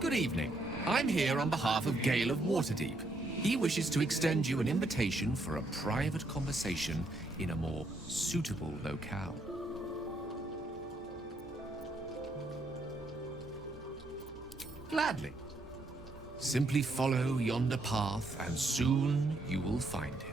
Good evening. I'm here on behalf of Gale of Waterdeep. He wishes to extend you an invitation for a private conversation in a more suitable locale. Gladly. Simply follow yonder path, and soon you will find him.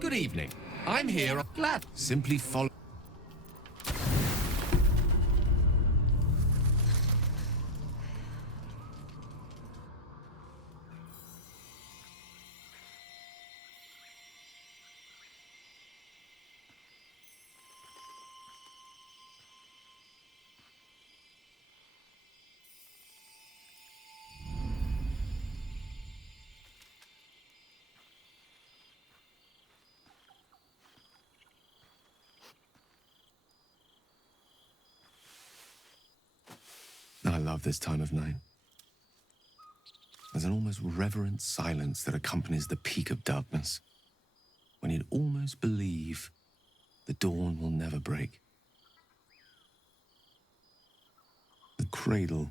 Good evening. I'm here. Glad. Simply follow. I love this time of night. There's an almost reverent silence that accompanies the peak of darkness, when you'd almost believe the dawn will never break. The cradle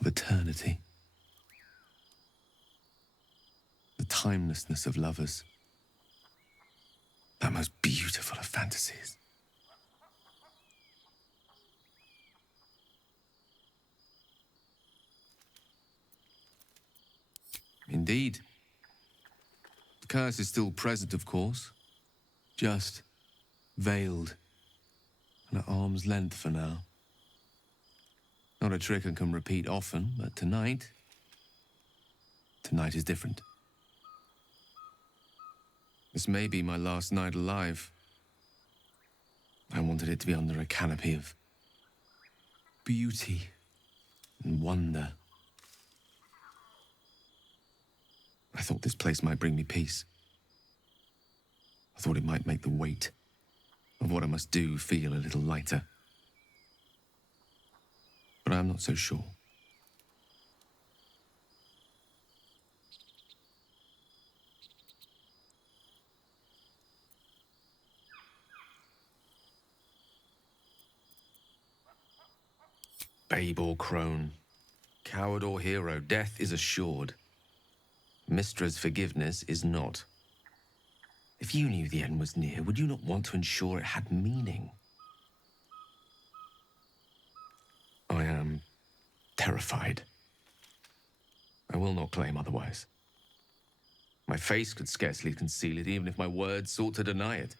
of eternity. The timelessness of lovers. That most beautiful of fantasies. Indeed. The curse is still present, of course. Just veiled and at arm's length for now. Not a trick I can repeat often, but tonight is different. This may be my last night alive. I wanted it to be under a canopy of beauty and wonder. I thought this place might bring me peace. I thought it might make the weight of what I must do feel a little lighter. But I'm not so sure. Babe or crone, coward or hero, death is assured. Mystra's forgiveness is not. If you knew the end was near, would you not want to ensure it had meaning? I am terrified. I will not claim otherwise. My face could scarcely conceal it, even if my words sought to deny it.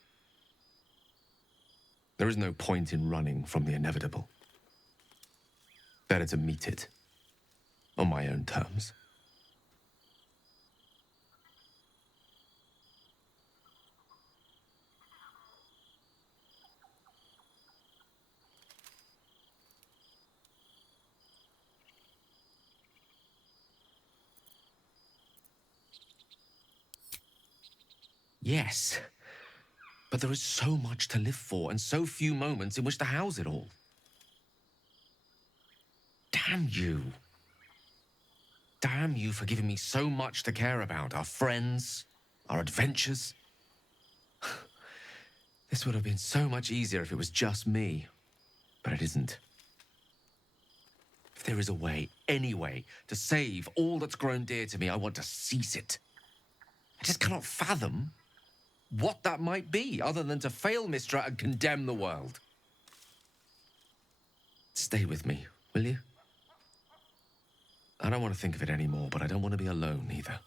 There is no point in running from the inevitable. Better to meet it on my own terms. Yes, but there is so much to live for and so few moments in which to house it all. Damn you. Damn you for giving me so much to care about. Our friends, our adventures. This would have been so much easier if it was just me, but it isn't. If there is a way, any way, to save all that's grown dear to me, I want to seize it. I just cannot fathom what that might be, other than to fail Mystra and condemn the world. Stay with me, will you? I don't want to think of it anymore, but I don't want to be alone either.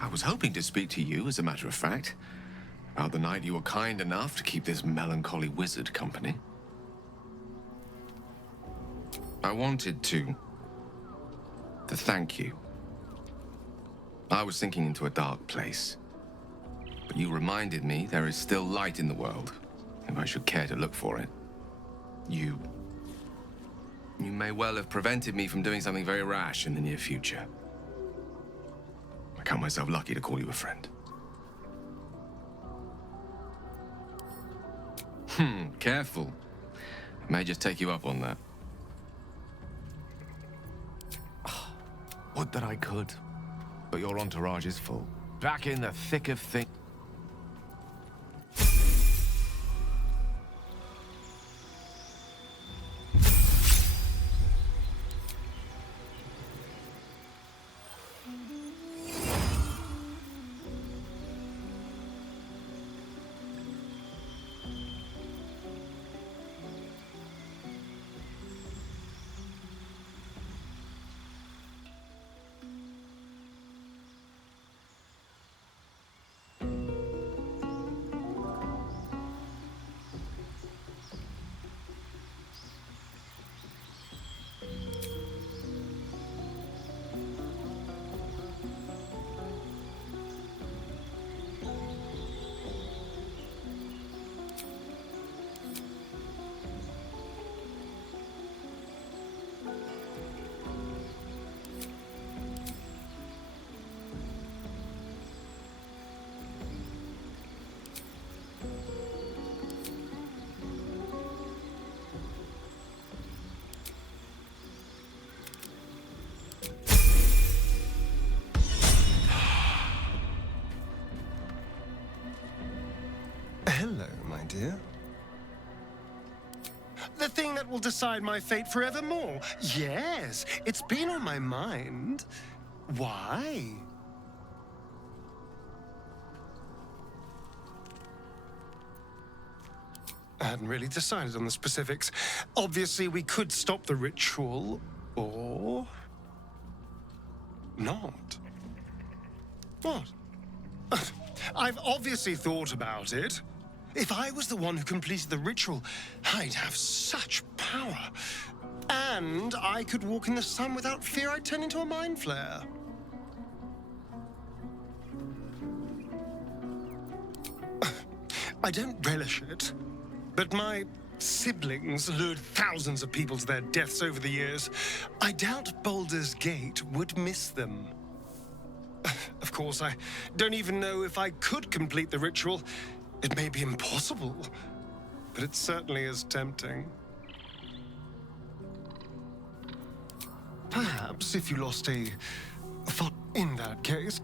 I was hoping to speak to you, as a matter of fact, about the night you were kind enough to keep this melancholy wizard company. I wanted to thank you. I was sinking into a dark place, but you reminded me there is still light in the world, if I should care to look for it. You may well have prevented me from doing something very rash in the near future. I count myself lucky to call you a friend. Careful. I may just take you up on that. Would that I could, but your entourage is full. Back in the thick of things. Hello, my dear. The thing that will decide my fate forevermore. Yes, it's been on my mind. Why? I hadn't really decided on the specifics. Obviously, we could stop the ritual, or not. What? I've obviously thought about it. If I was the one who completed the ritual, I'd have such power. And I could walk in the sun without fear I'd turn into a mind flare. I don't relish it, but my siblings lured thousands of people to their deaths over the years. I doubt Baldur's Gate would miss them. Of course, I don't even know if I could complete the ritual. It may be impossible, but it certainly is tempting. Perhaps if you lost a thought in that case.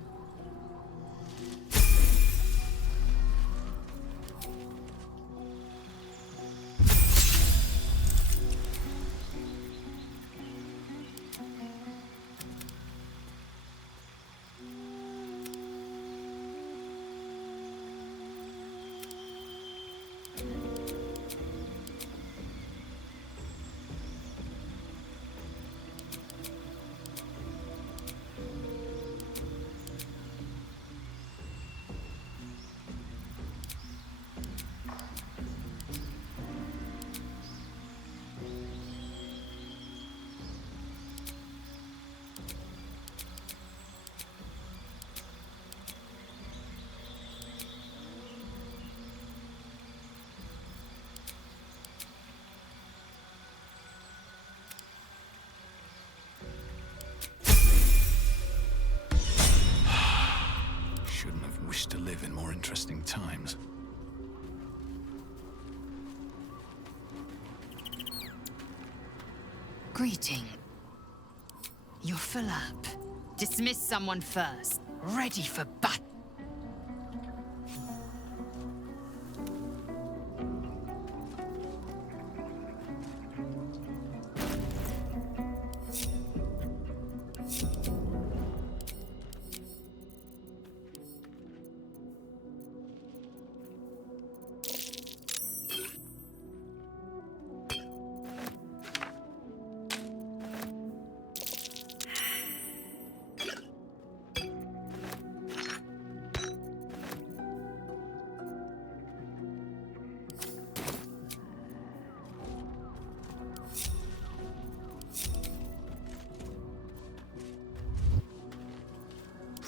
To live in more interesting times. Greeting. You're full up. Dismiss someone first. Ready for battle.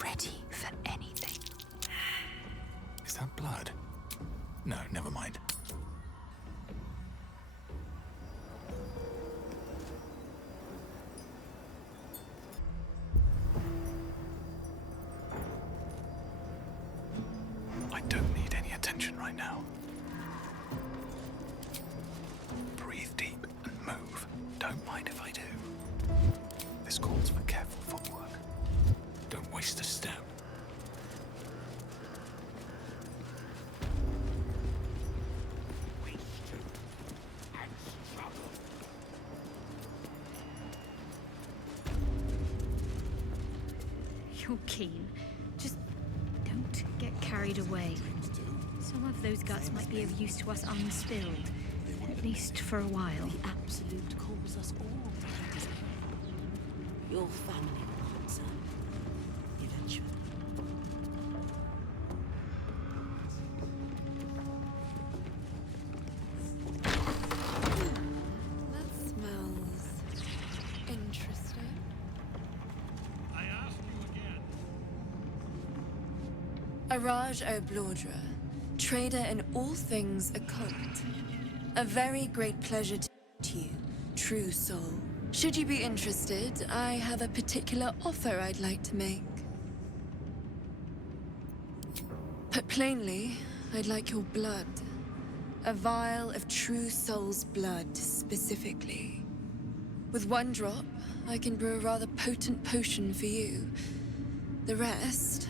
ready for anything. Is that blood? No, never mind. I don't need any attention right now. Breathe deep and move. Don't mind if I do. This calls for careful footwork. Don't waste a step. You're keen. Just don't get carried away. Some of those guts might be of use to us unspilled, at least for a while. The Absolute calls us all to his care. Your family will answer. Eventually. That smells interesting. I asked you again. Araj Oblodra, trader in all things occult. A very great pleasure to meet you, true soul. Should you be interested, I have a particular offer I'd like to make. Put plainly, I'd like your blood. A vial of true soul's blood, specifically. With one drop, I can brew a rather potent potion for you. The rest,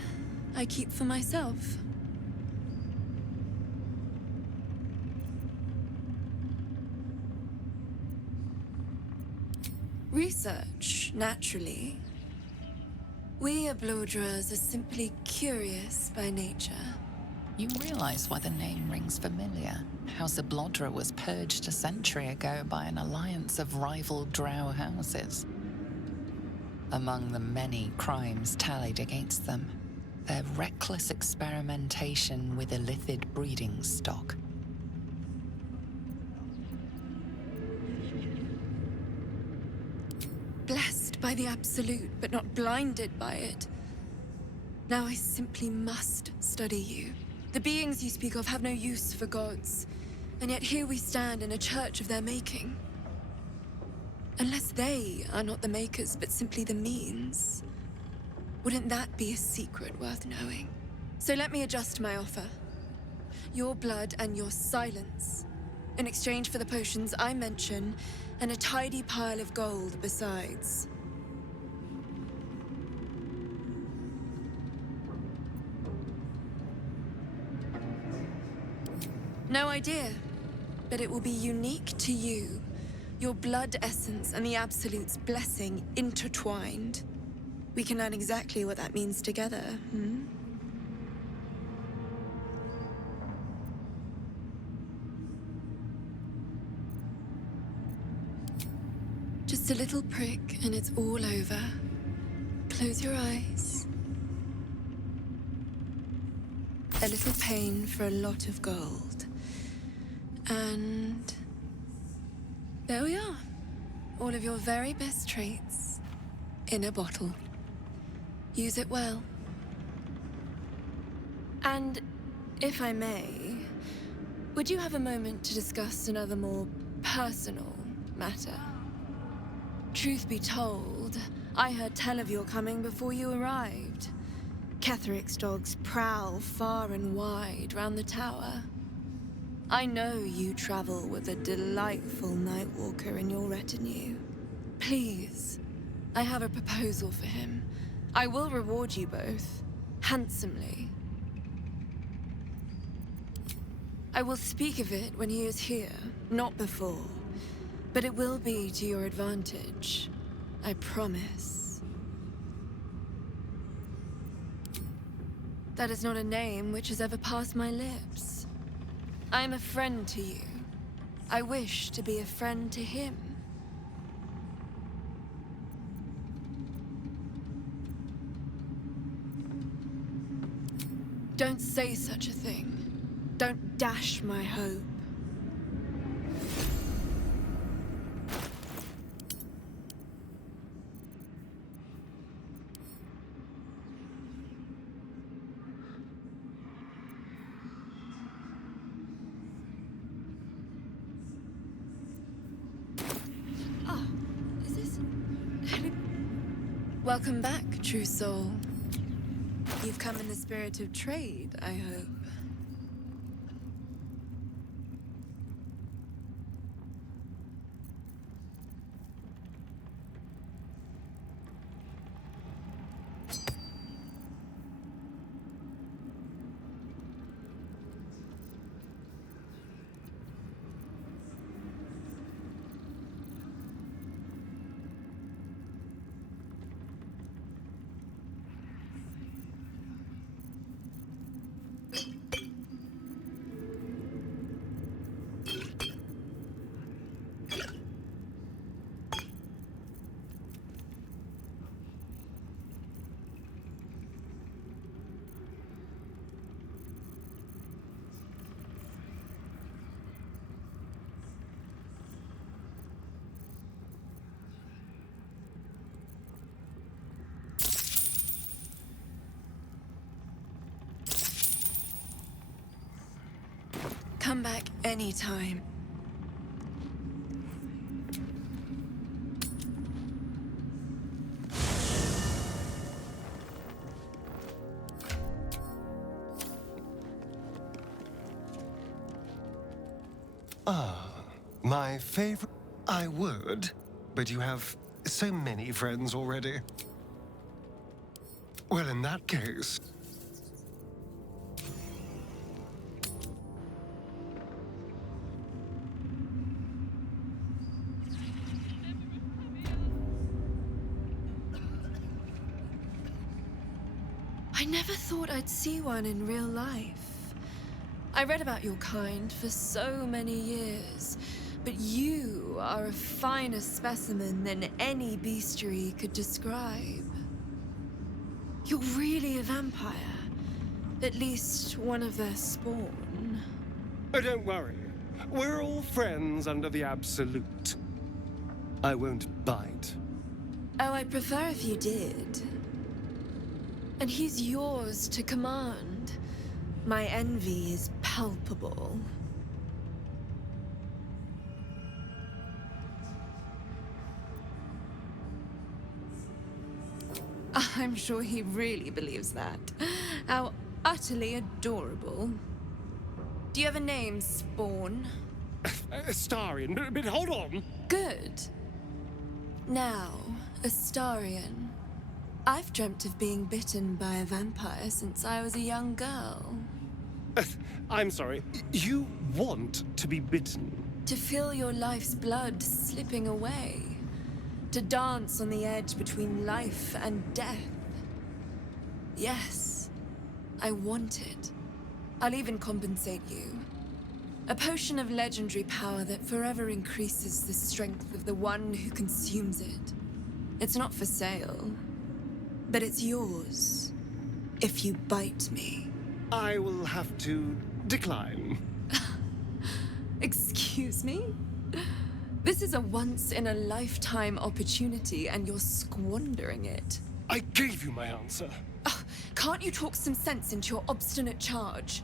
I keep for myself. Research, naturally. We Oblodras are simply curious by nature. You realize why the name rings familiar. House Oblodra was purged a century ago by an alliance of rival drow houses. Among the many crimes tallied against them, their reckless experimentation with illithid breeding stock. Blessed by the Absolute, but not blinded by it. Now I simply must study you. The beings you speak of have no use for gods, and yet here we stand in a church of their making. Unless they are not the makers, but simply the means, wouldn't that be a secret worth knowing? So let me adjust my offer. Your blood and your silence, in exchange for the potions I mention, and a tidy pile of gold besides. No idea, but it will be unique to you. Your blood essence and the Absolute's blessing intertwined. We can learn exactly what that means together, Just a little prick and it's all over. Close your eyes. A little pain for a lot of gold. And there we are. All of your very best traits in a bottle. Use it well. And if I may, would you have a moment to discuss another more personal matter? Truth be told, I heard tell of your coming before you arrived. Ketheric's dogs prowl far and wide round the tower. I know you travel with a delightful Nightwalker in your retinue. Please, I have a proposal for him. I will reward you both, handsomely. I will speak of it when he is here, not before. But it will be to your advantage. I promise. That is not a name which has ever passed my lips. I am a friend to you. I wish to be a friend to him. Don't say such a thing. Don't dash my hope. Welcome back, true soul. You've come in the spirit of trade, I hope. Come back anytime. My favorite... I would, but you have so many friends already. Well, in that case... I never thought I'd see one in real life. I read about your kind for so many years, but you are a finer specimen than any bestiary could describe. You're really a vampire. At least one of their spawn. Oh, don't worry. We're all friends under the Absolute. I won't bite. Oh, I'd prefer if you did. And he's yours to command. My envy is palpable. I'm sure he really believes that. How utterly adorable. Do you have a name, Spawn? Astarion, but hold on. Good. Now, Astarion. I've dreamt of being bitten by a vampire since I was a young girl. I'm sorry. You want to be bitten? To feel your life's blood slipping away. To dance on the edge between life and death. Yes, I want it. I'll even compensate you. A potion of legendary power that forever increases the strength of the one who consumes it. It's not for sale, but it's yours if you bite me. I will have to decline. Excuse me? This is a once-in-a-lifetime opportunity, and you're squandering it. I gave you my answer. Can't you talk some sense into your obstinate charge?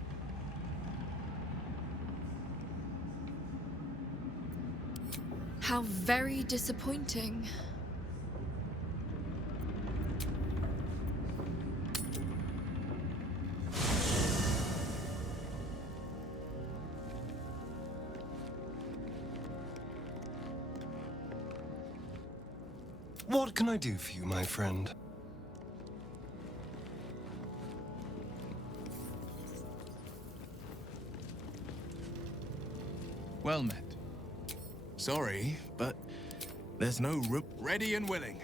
How very disappointing. What can I do for you, my friend? Well met. Sorry, but there's no room. Ready and willing.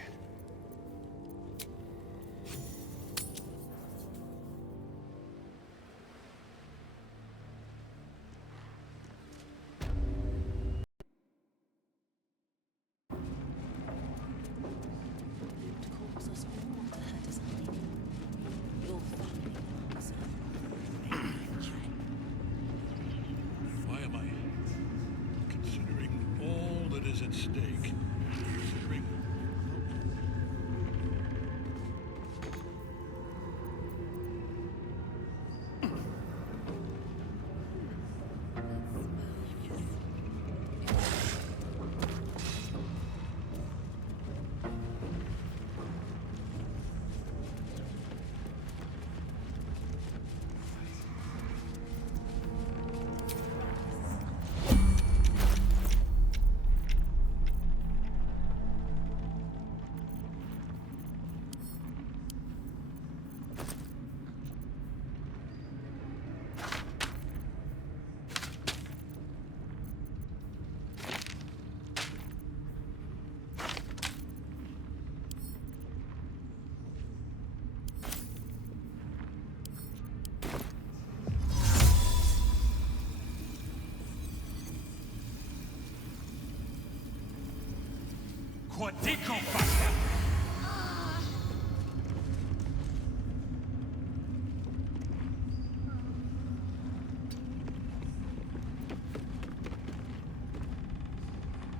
Why am I considering all that is at stake? Considering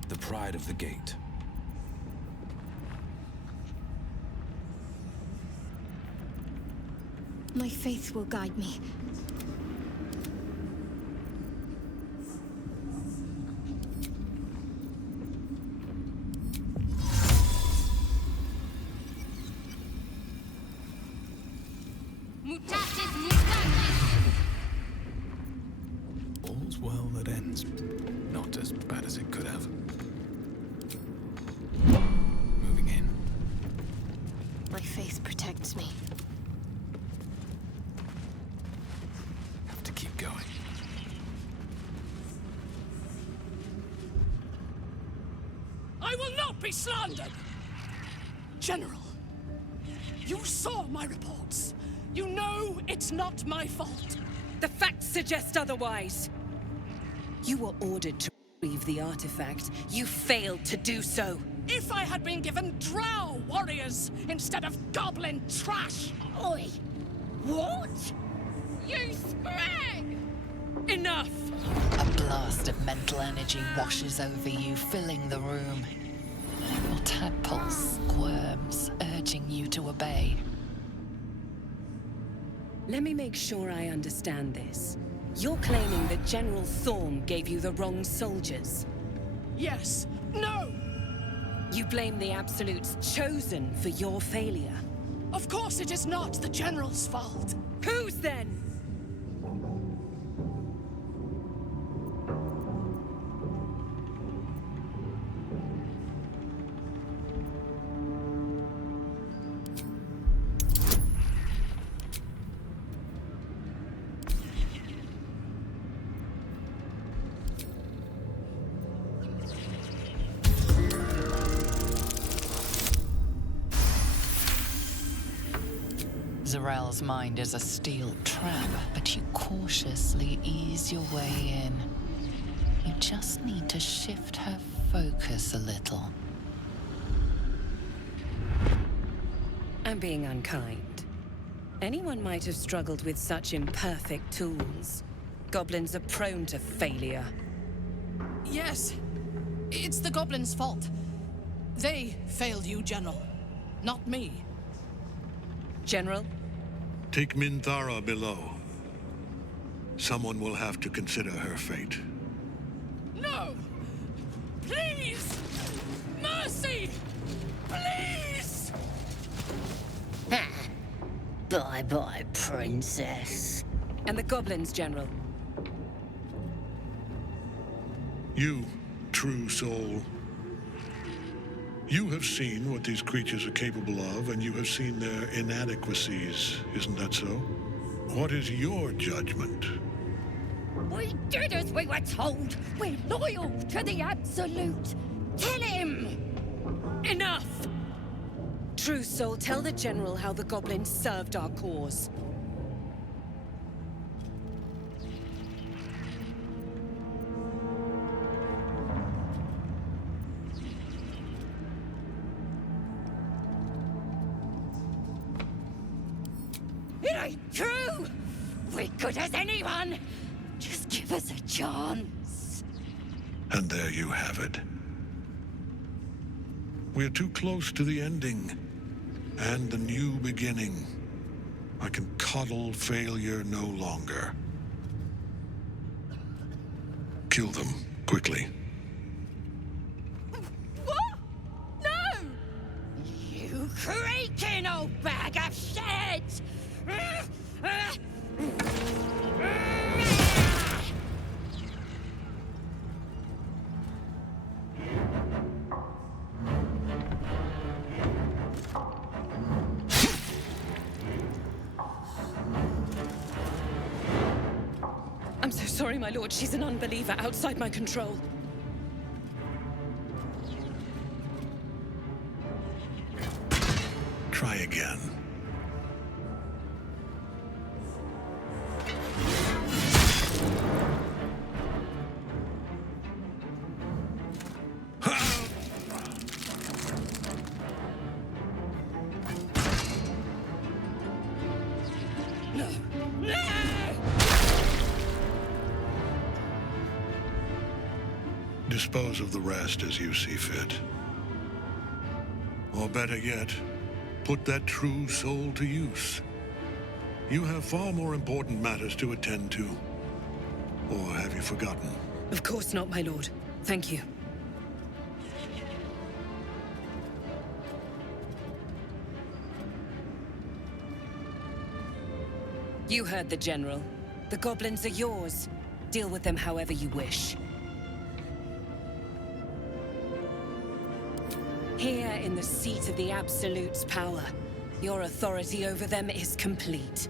The pride of the gate. My faith will guide me. All's well that ends. Not as bad as it could have. Moving in. My faith protects me. Have to keep going. I will not be slandered! General, you saw my reports. You know it's not my fault. The facts suggest otherwise. You were ordered to retrieve the artifact. You failed to do so. If I had been given drow warriors instead of goblin trash! Oi! What? You sprang! Enough! A blast of mental energy washes over you, filling the room. Your tadpole squirms, urging you to obey. Let me make sure I understand this. You're claiming that General Thorm gave you the wrong soldiers. Yes. No! You blame the Absolute's chosen for your failure. Of course it is not the General's fault. Whose then? Zarel's mind is a steel trap, but you cautiously ease your way in. You just need to shift her focus a little. I'm being unkind. Anyone might have struggled with such imperfect tools. Goblins are prone to failure. Yes. It's the goblins' fault. They failed you, General. Not me. General? Take Minthara below. Someone will have to consider her fate. No! Please! Mercy! Please! Bye-bye, princess. And the goblins, General? You, true soul. You have seen what these creatures are capable of, and you have seen their inadequacies, isn't that so? What is your judgment? We did as we were told! We're loyal to the Absolute! Tell him! Enough! True soul, tell the General how the goblins served our cause. It ain't true! We're good as anyone! Just give us a chance. And there you have it. We're too close to the ending. And the new beginning. I can coddle failure no longer. Kill them, quickly. What? No! You creaking old bag of shit! I'm so sorry, my lord. She's an unbeliever outside my control. Try again. No! No! Dispose of the rest as you see fit. Or better yet, put that true soul to use. You have far more important matters to attend to. Or have you forgotten? Of course not, my lord. Thank you. You heard the General. The goblins are yours. Deal with them however you wish. Here in the seat of the Absolute's power, your authority over them is complete.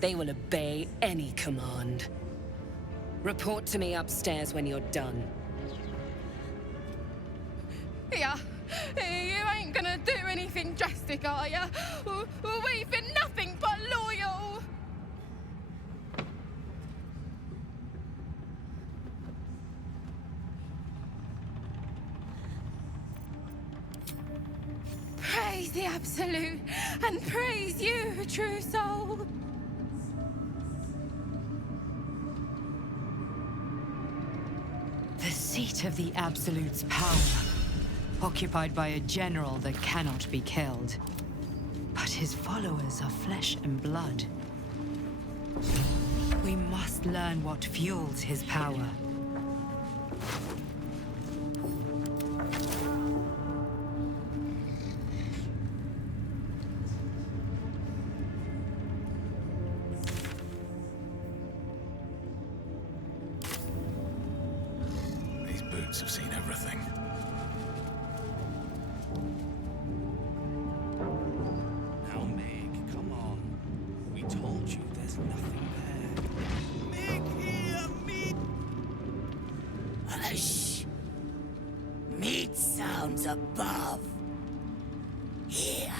They will obey any command. Report to me upstairs when you're done. Yeah, you ain't gonna do anything drastic, are ya? We've been nothing but loyal! Praise the Absolute, and praise you, true soul! The seat of the Absolute's power, occupied by a general that cannot be killed. But his followers are flesh and blood. We must learn what fuels his power. Have seen everything. Now, Meg, come on. We told you there's nothing there. Meg, here, meat! Hush! Meat sounds above. Here.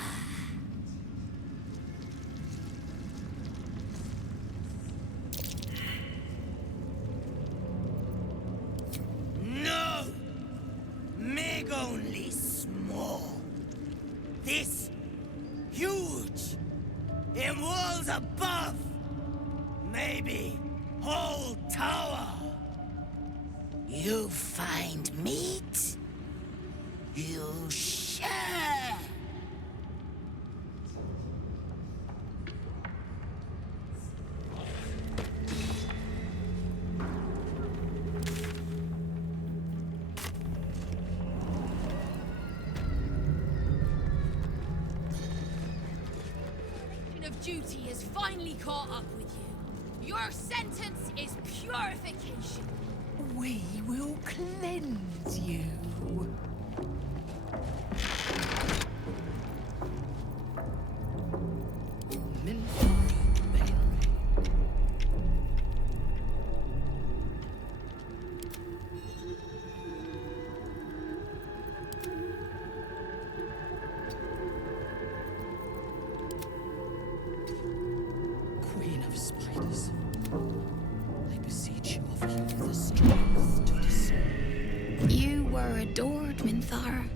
Only small. This huge. In walls above. Maybe whole tower. You find meat. You share. Duty has finally caught up with you. Your sentence is purification. We will cleanse you. Minthara,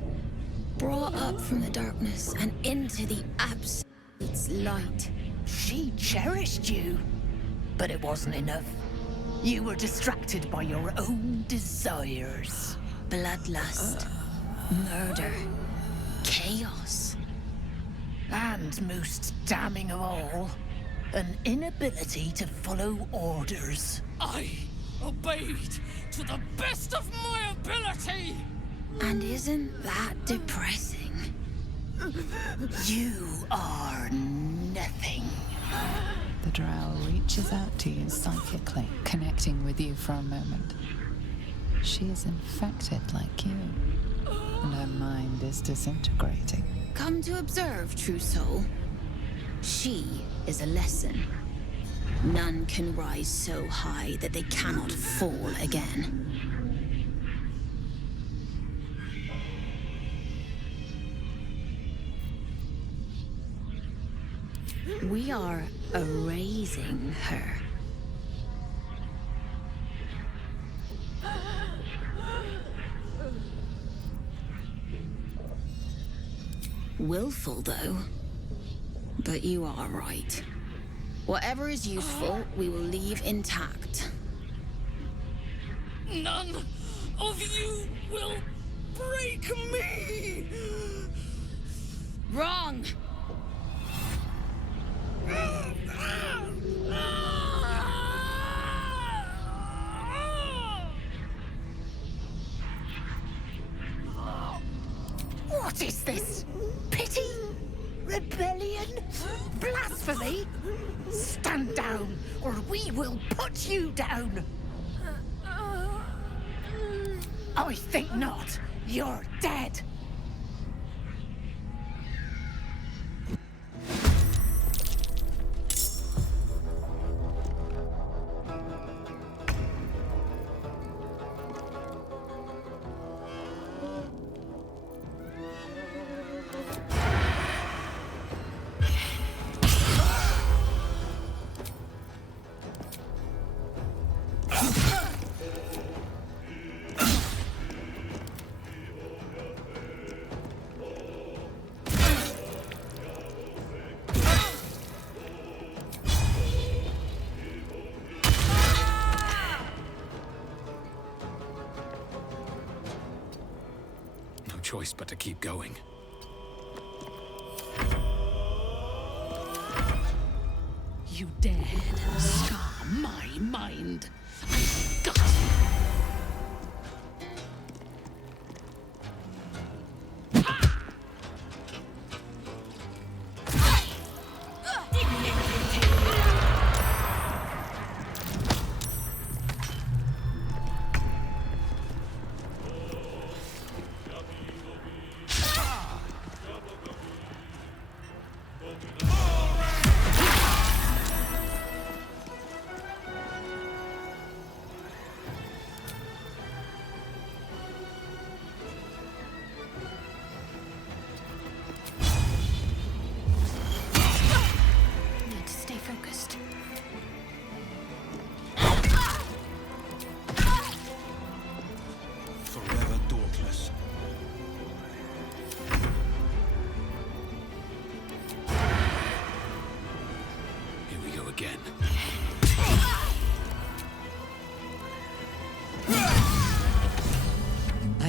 brought up from the darkness and into the Absolute's light. She cherished you, but it wasn't enough. You were distracted by your own desires. Bloodlust, murder, chaos. And most damning of all, an inability to follow orders. I obeyed to the best of my ability! And isn't that depressing? You are nothing. The drow reaches out to you psychically, connecting with you for a moment. She is infected like you, and her mind is disintegrating. Come to observe, true soul. She is a lesson. None can rise so high that they cannot fall again. We are erasing her. Willful, though. But you are right. Whatever is useful, we will leave intact. None of you will break me! Wrong! What is this? Pity? Rebellion? Blasphemy? Stand down, or we will put you down! I think not. You're dead. Choice but to keep going. You dared scar my mind. I've got you.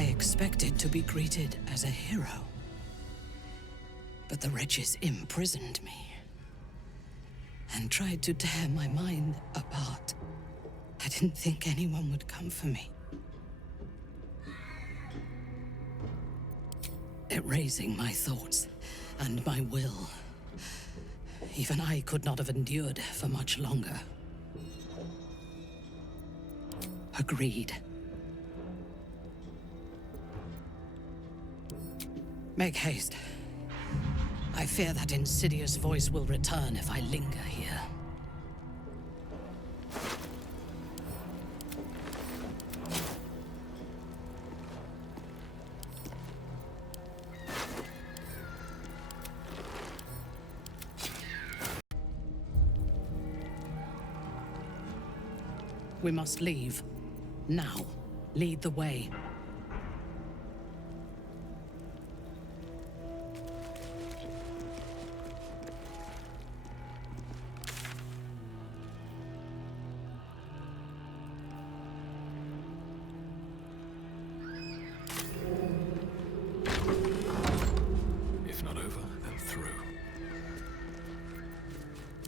Expected to be greeted as a hero. But the wretches imprisoned me and tried to tear my mind apart. I didn't think anyone would come for me. Erasing my thoughts and my will. Even I could not have endured for much longer. Agreed. Make haste. I fear that insidious voice will return if I linger here. We must leave. Now. Lead the way.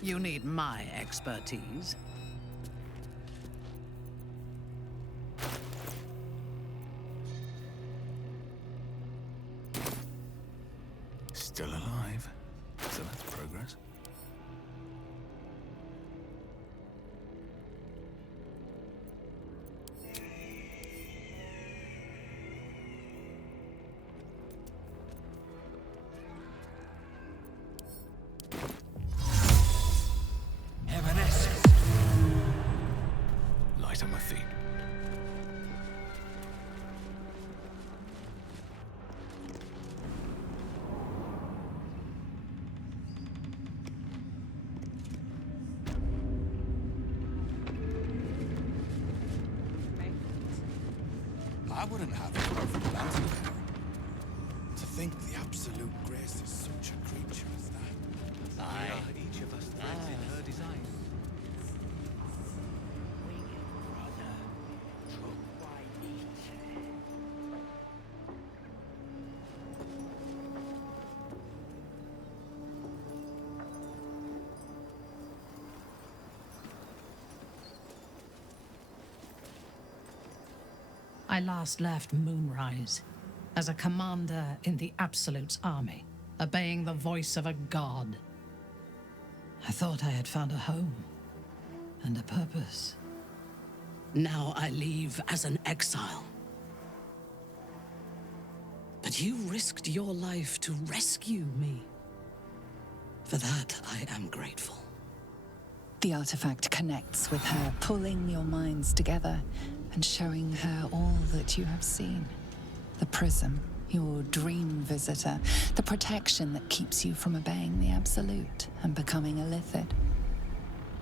You need my expertise. Still alive, so that's progress. Light on my feet. I wouldn't have it for the lantern. To think the absolute grace is such a creature as that. Aye. Each of us threads in her design. I last left Moonrise as a commander in the Absolute's army, obeying the voice of a god. I thought I had found a home and a purpose. Now I leave as an exile. But you risked your life to rescue me. For that, I am grateful. The artifact connects with her, pulling your minds together and showing her all that you have seen. The prism, your dream visitor, the protection that keeps you from obeying the Absolute and becoming a Lithid.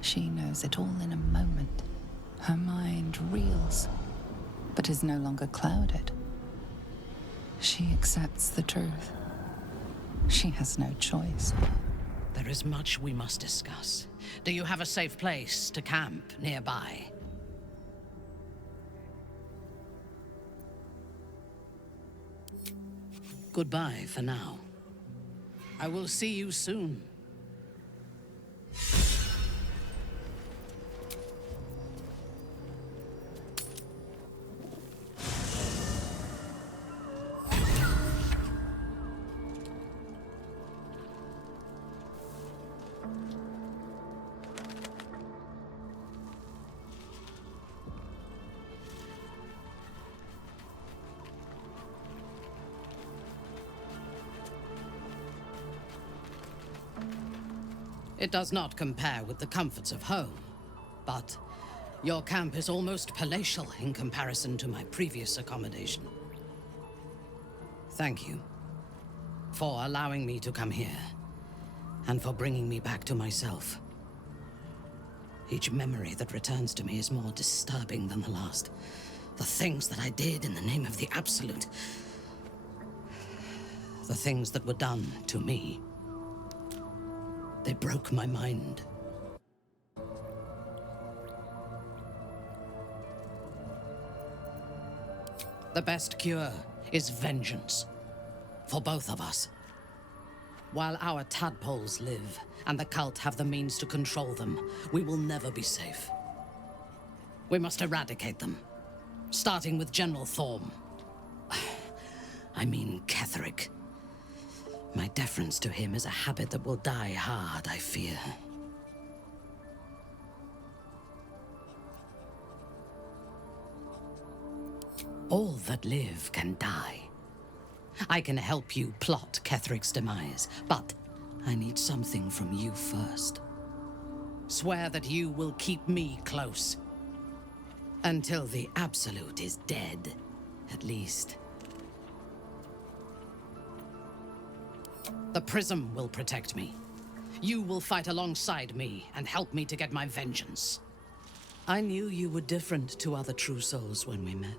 She knows it all in a moment. Her mind reels, but is no longer clouded. She accepts the truth. She has no choice. There is much we must discuss. Do you have a safe place to camp nearby? Goodbye for now. I will see you soon. It does not compare with the comforts of home, but your camp is almost palatial in comparison to my previous accommodation. Thank you for allowing me to come here, and for bringing me back to myself. Each memory that returns to me is more disturbing than the last. The things that I did in the name of the Absolute. The things that were done to me. They broke my mind. The best cure is vengeance. For both of us. While our tadpoles live, and the cult have the means to control them, we will never be safe. We must eradicate them. Starting with General Thorm. I mean Ketheric. My deference to him is a habit that will die hard, I fear. All that live can die. I can help you plot Ketheric's demise, but I need something from you first. Swear that you will keep me close. Until the Absolute is dead, at least. The Prism will protect me. You will fight alongside me and help me to get my vengeance. I knew you were different to other true souls when we met,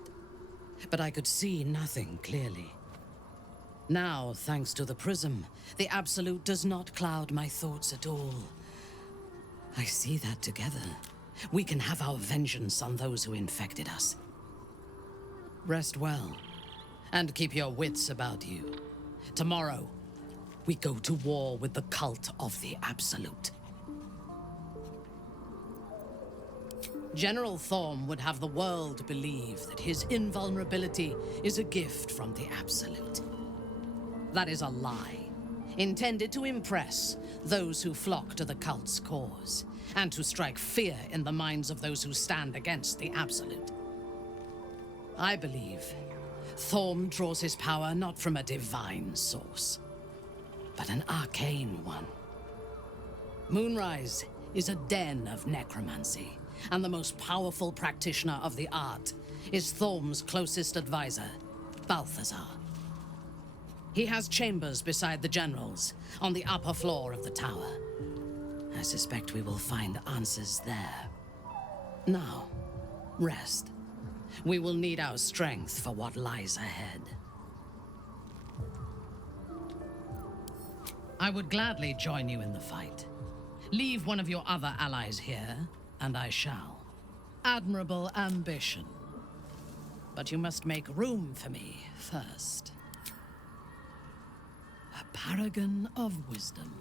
but I could see nothing clearly. Now, thanks to the Prism, the Absolute does not cloud my thoughts at all. I see that together, we can have our vengeance on those who infected us. Rest well, and keep your wits about you. Tomorrow, we go to war with the cult of the Absolute. General Thorm would have the world believe that his invulnerability is a gift from the Absolute. That is a lie, intended to impress those who flock to the cult's cause, and to strike fear in the minds of those who stand against the Absolute. I believe Thorm draws his power not from a divine source, but an arcane one. Moonrise is a den of necromancy, and the most powerful practitioner of the art is Thorm's closest advisor, Balthazar. He has chambers beside the generals, on the upper floor of the tower. I suspect we will find answers there. Now, rest. We will need our strength for what lies ahead. I would gladly join you in the fight. Leave one of your other allies here, and I shall. Admirable ambition. But you must make room for me first. A paragon of wisdom.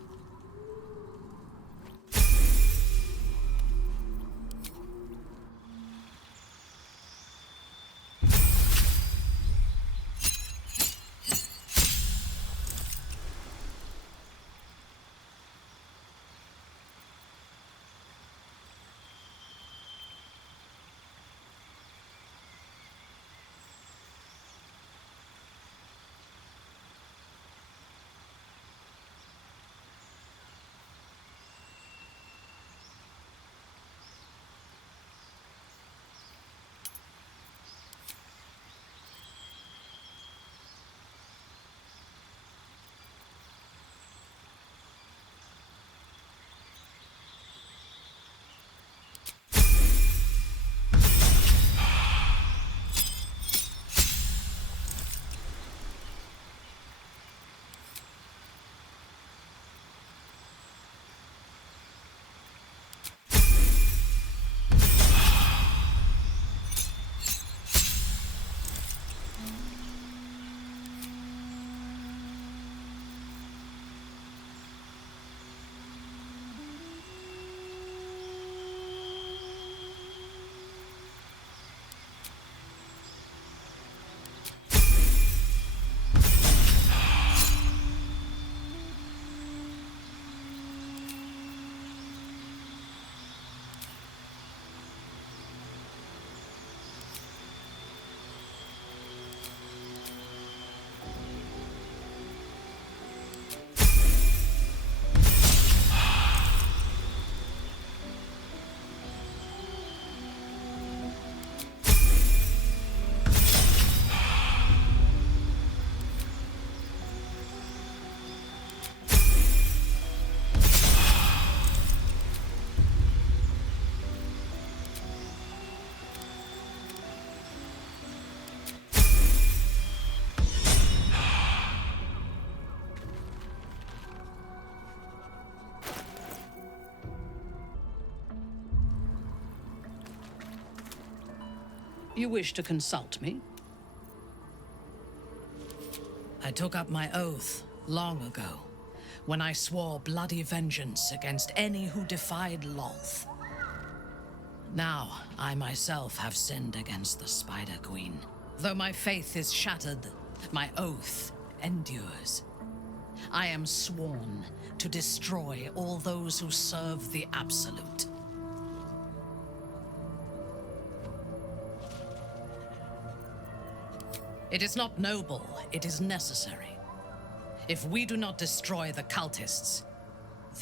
You wish to consult me? I took up my oath long ago, when I swore bloody vengeance against any who defied Lolth. Now, I myself have sinned against the Spider Queen. Though my faith is shattered, my oath endures. I am sworn to destroy all those who serve the Absolute. It is not noble, it is necessary. If we do not destroy the cultists,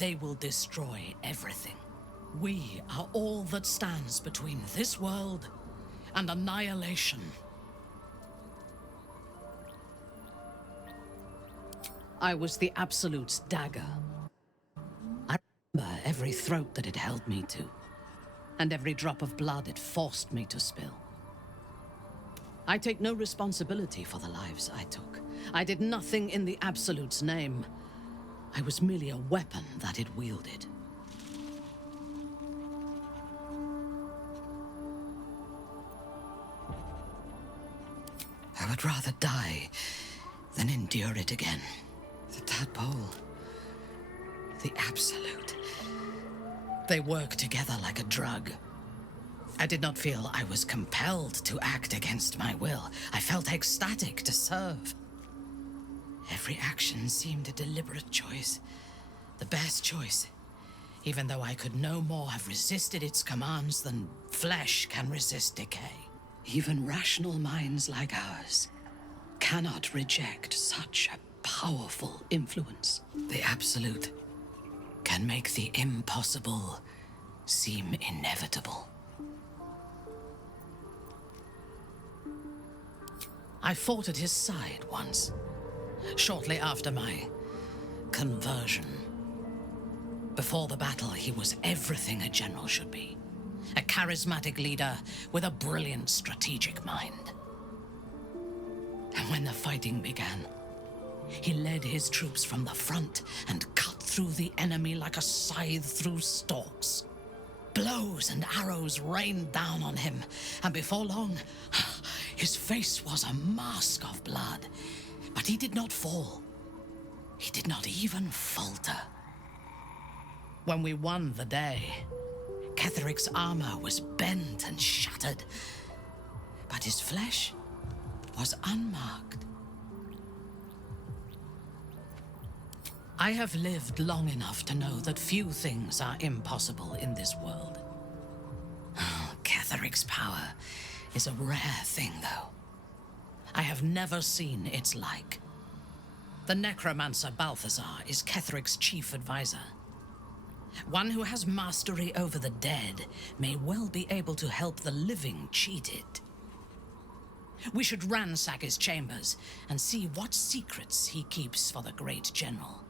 they will destroy everything. We are all that stands between this world and annihilation. I was the Absolute's dagger. I remember every throat that it held me to, and every drop of blood it forced me to spill. I take no responsibility for the lives I took. I did nothing in the Absolute's name. I was merely a weapon that it wielded. I would rather die than endure it again. The tadpole, the Absolute, they work together like a drug. I did not feel I was compelled to act against my will. I felt ecstatic to serve. Every action seemed a deliberate choice, the best choice, even though I could no more have resisted its commands than flesh can resist decay. Even rational minds like ours cannot reject such a powerful influence. The Absolute can make the impossible seem inevitable. I fought at his side once, shortly after my conversion. Before the battle, he was everything a general should be. A charismatic leader with a brilliant strategic mind. And when the fighting began, he led his troops from the front and cut through the enemy like a scythe through stalks. Blows and arrows rained down on him, and before long, his face was a mask of blood. But he did not fall. He did not even falter. When we won the day, Ketheric's armor was bent and shattered, but his flesh was unmarked. I have lived long enough to know that few things are impossible in this world. Ketheric's power is a rare thing, though. I have never seen its like. The necromancer Balthazar is Ketheric's chief advisor. One who has mastery over the dead may well be able to help the living cheated. We should ransack his chambers and see what secrets he keeps for the great general.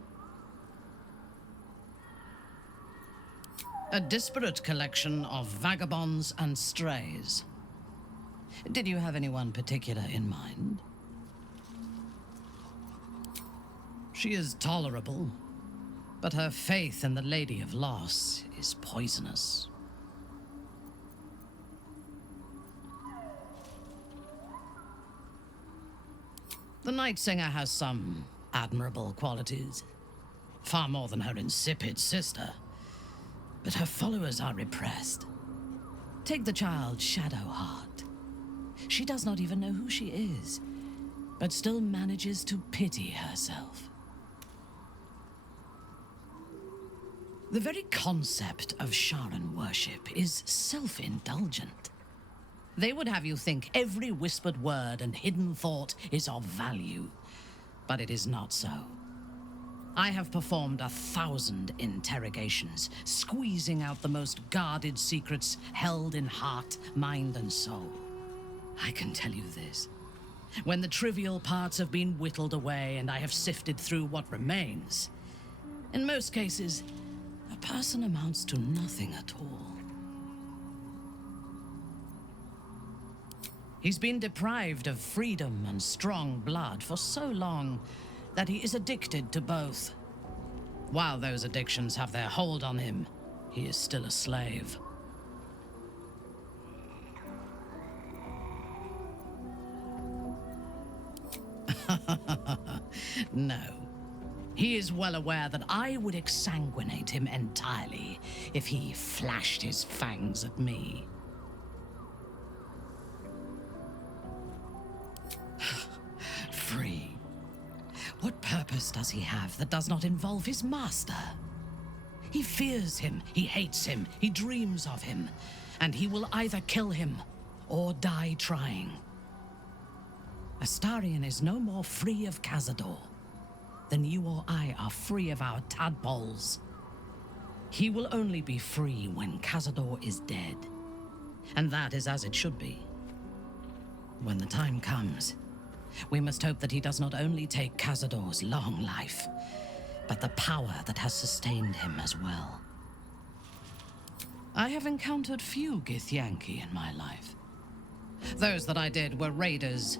A disparate collection of vagabonds and strays. Did you have anyone particular in mind? She is tolerable, but her faith in the Lady of Loss is poisonous. The Night Singer has some admirable qualities, far more than her insipid sister, but her followers are repressed. Take the child Shadowheart. She does not even know who she is, but still manages to pity herself. The very concept of Sharan worship is self-indulgent. They would have you think every whispered word and hidden thought is of value, but it is not so. I have performed 1,000 interrogations, squeezing out the most guarded secrets held in heart, mind, and soul. I can tell you this. When the trivial parts have been whittled away and I have sifted through what remains, in most cases, a person amounts to nothing at all. He's been deprived of freedom and strong blood for so long that he is addicted to both. While those addictions have their hold on him, he is still a slave. No. He is well aware that I would exsanguinate him entirely if he flashed his fangs at me. Free. What purpose does he have that does not involve his master? He fears him, he hates him, he dreams of him, and he will either kill him or die trying. Astarion is no more free of Cazador than you or I are free of our tadpoles. He will only be free when Cazador is dead, and that is as it should be. When the time comes, we must hope that he does not only take Cazador's long life, but the power that has sustained him as well. I have encountered few Githyanki in my life. Those that I did were raiders.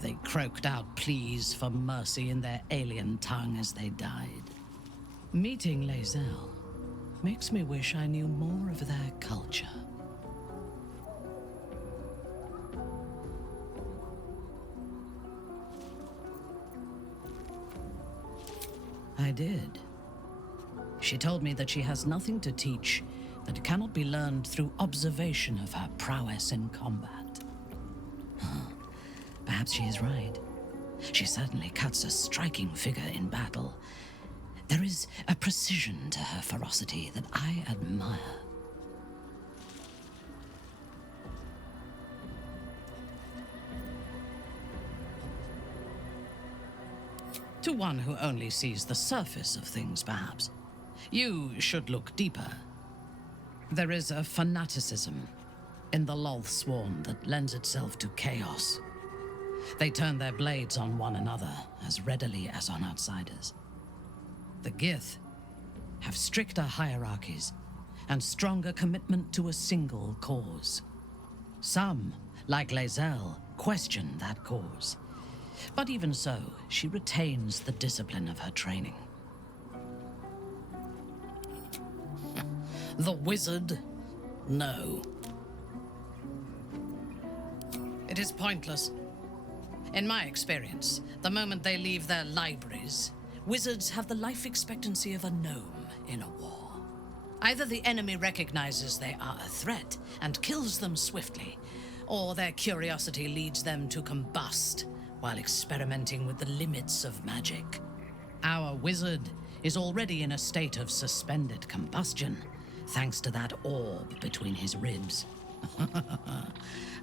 They croaked out pleas for mercy in their alien tongue as they died. Meeting Lae'zel makes me wish I knew more of their culture. I did. She told me that she has nothing to teach that cannot be learned through observation of her prowess in combat. Perhaps she is right. She certainly cuts a striking figure in battle. There is a precision to her ferocity that I admire. To one who only sees the surface of things, perhaps. You should look deeper. There is a fanaticism in the Lothsworn that lends itself to chaos. They turn their blades on one another as readily as on outsiders. The Gith have stricter hierarchies and stronger commitment to a single cause. Some, like Lae'zel, question that cause. But even so, she retains the discipline of her training. The wizard? No. It is pointless. In my experience, the moment they leave their libraries, wizards have the life expectancy of a gnome in a war. Either the enemy recognizes they are a threat and kills them swiftly, or their curiosity leads them to combust while experimenting with the limits of magic. Our wizard is already in a state of suspended combustion, thanks to that orb between his ribs.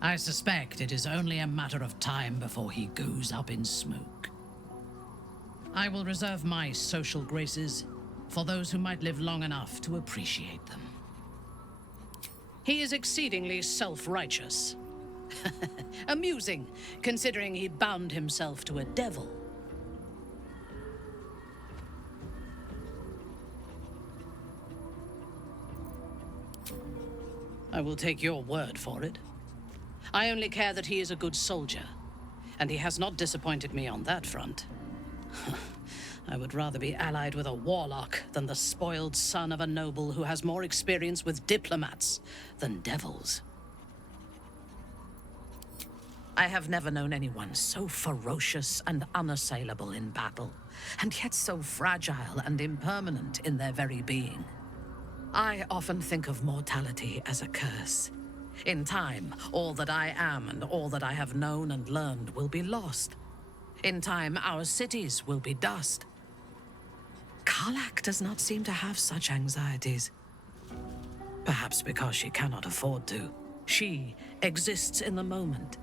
I suspect it is only a matter of time before he goes up in smoke. I will reserve my social graces for those who might live long enough to appreciate them. He is exceedingly self-righteous. Amusing, considering he bound himself to a devil. I will take your word for it. I only care that he is a good soldier, and he has not disappointed me on that front. I would rather be allied with a warlock than the spoiled son of a noble who has more experience with diplomats than devils. I have never known anyone so ferocious and unassailable in battle, and yet so fragile and impermanent in their very being. I often think of mortality as a curse. In time, all that I am and all that I have known and learned will be lost. In time, our cities will be dust. Karlach does not seem to have such anxieties. Perhaps because she cannot afford to. She exists in the moment,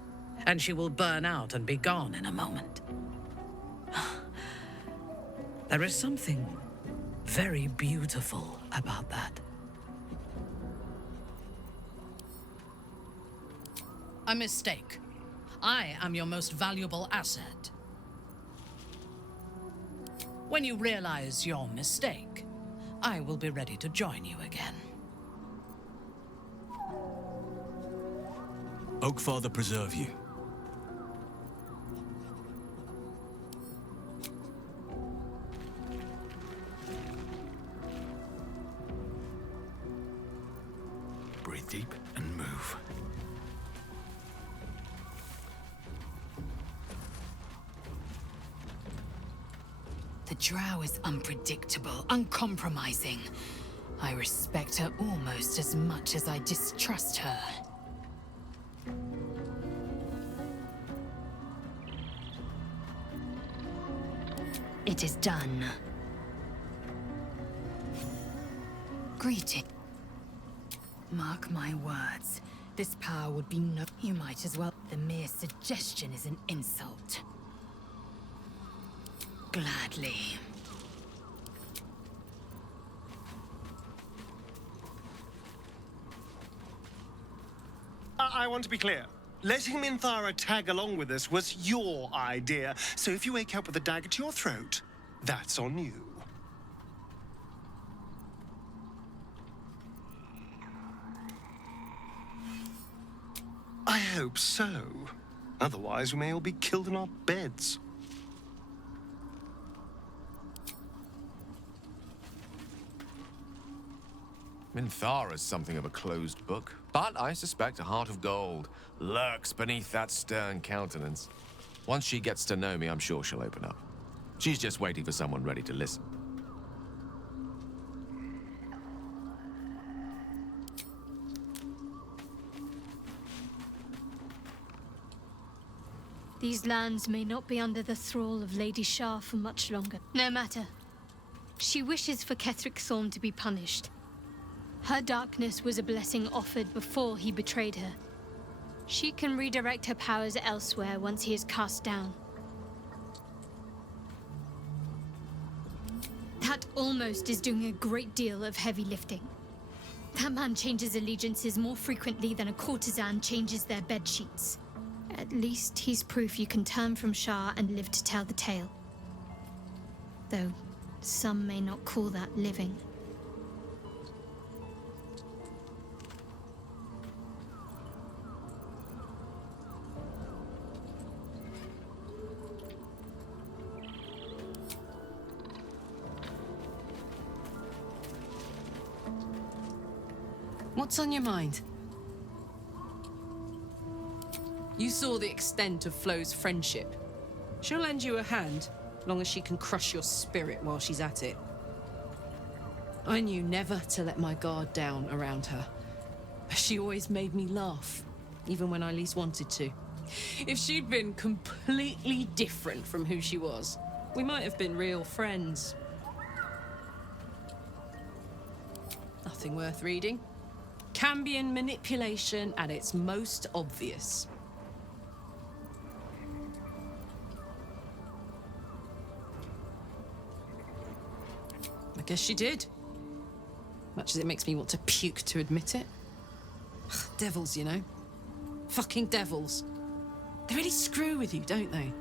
and she will burn out and be gone in a moment. There is something very beautiful about that. A mistake. I am your most valuable asset. When you realize your mistake, I will be ready to join you again. Oakfather preserve you. Breathe deep and move. drow is unpredictable, uncompromising. I respect her almost as much as I distrust her. It is done. Greeting. Mark my words. This power would be no... You might as well... The mere suggestion is an insult. Gladly. I want to be clear. Letting Minthara tag along with us was your idea, so if you wake up with a dagger to your throat, that's on you. I hope so. Otherwise, we may all be killed in our beds. Minthara's something of a closed book, but I suspect a heart of gold lurks beneath that stern countenance. Once she gets to know me, I'm sure she'll open up. She's just waiting for someone ready to listen. These lands may not be under the thrall of Lady Shah for much longer. No matter. She wishes for Ketheric Thorn to be punished. Her darkness was a blessing offered before he betrayed her. She can redirect her powers elsewhere once he is cast down. That almost is doing a great deal of heavy lifting. That man changes allegiances more frequently than a courtesan changes their bed sheets. At least he's proof you can turn from Shah and live to tell the tale. Though some may not call that living. What's on your mind? You saw the extent of Flo's friendship. She'll lend you a hand, long as she can crush your spirit while she's at it. I knew never to let my guard down around her. She always made me laugh, even when I least wanted to. If she'd been completely different from who she was, we might have been real friends. Nothing worth reading. Cambion manipulation at its most obvious. I guess she did. Much as it makes me want to puke to admit it. Devils, you know. Fucking devils. They really screw with you, don't they?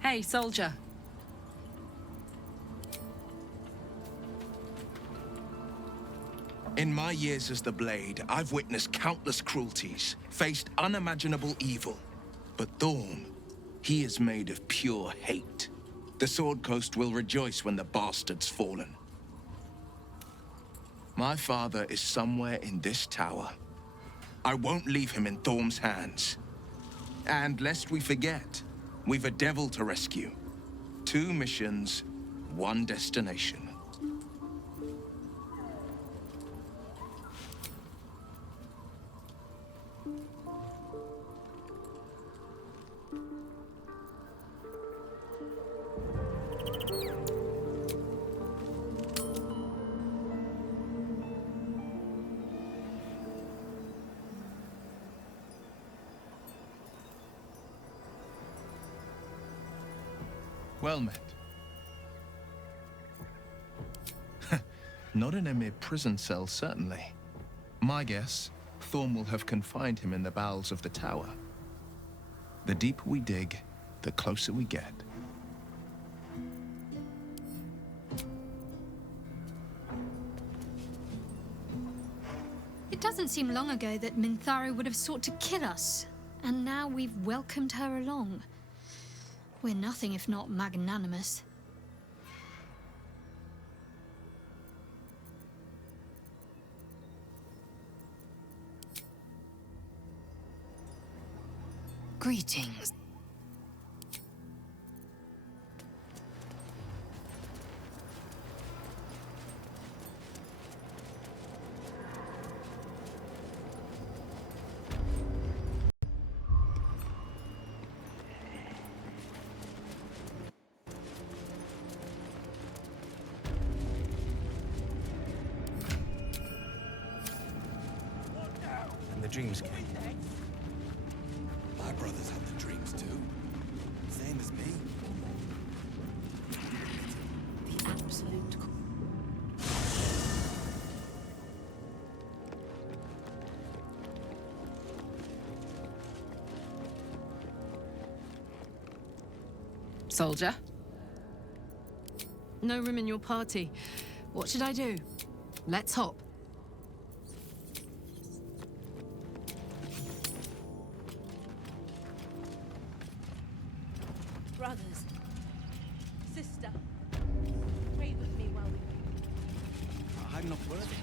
Hey, soldier. In my years as the Blade, I've witnessed countless cruelties, faced unimaginable evil. But Thorm, he is made of pure hate. The Sword Coast will rejoice when the bastard's fallen. My father is somewhere in this tower. I won't leave him in Thorm's hands. And lest we forget, we've a devil to rescue. 2 missions, 1 destination. Well met. Not in a mere prison cell, certainly. My guess, Thorm will have confined him in the bowels of the tower. The deeper we dig, the closer we get. It doesn't seem long ago that Minthara would have sought to kill us, and now we've welcomed her along. We're nothing if not magnanimous. Greetings. dreamscape. My brothers have the dreams too. Same as me. The absolute. Soldier? No room in your party. What should I do? Let's hop. Brothers. Sister. Pray with me while we wait. I'm not worthy.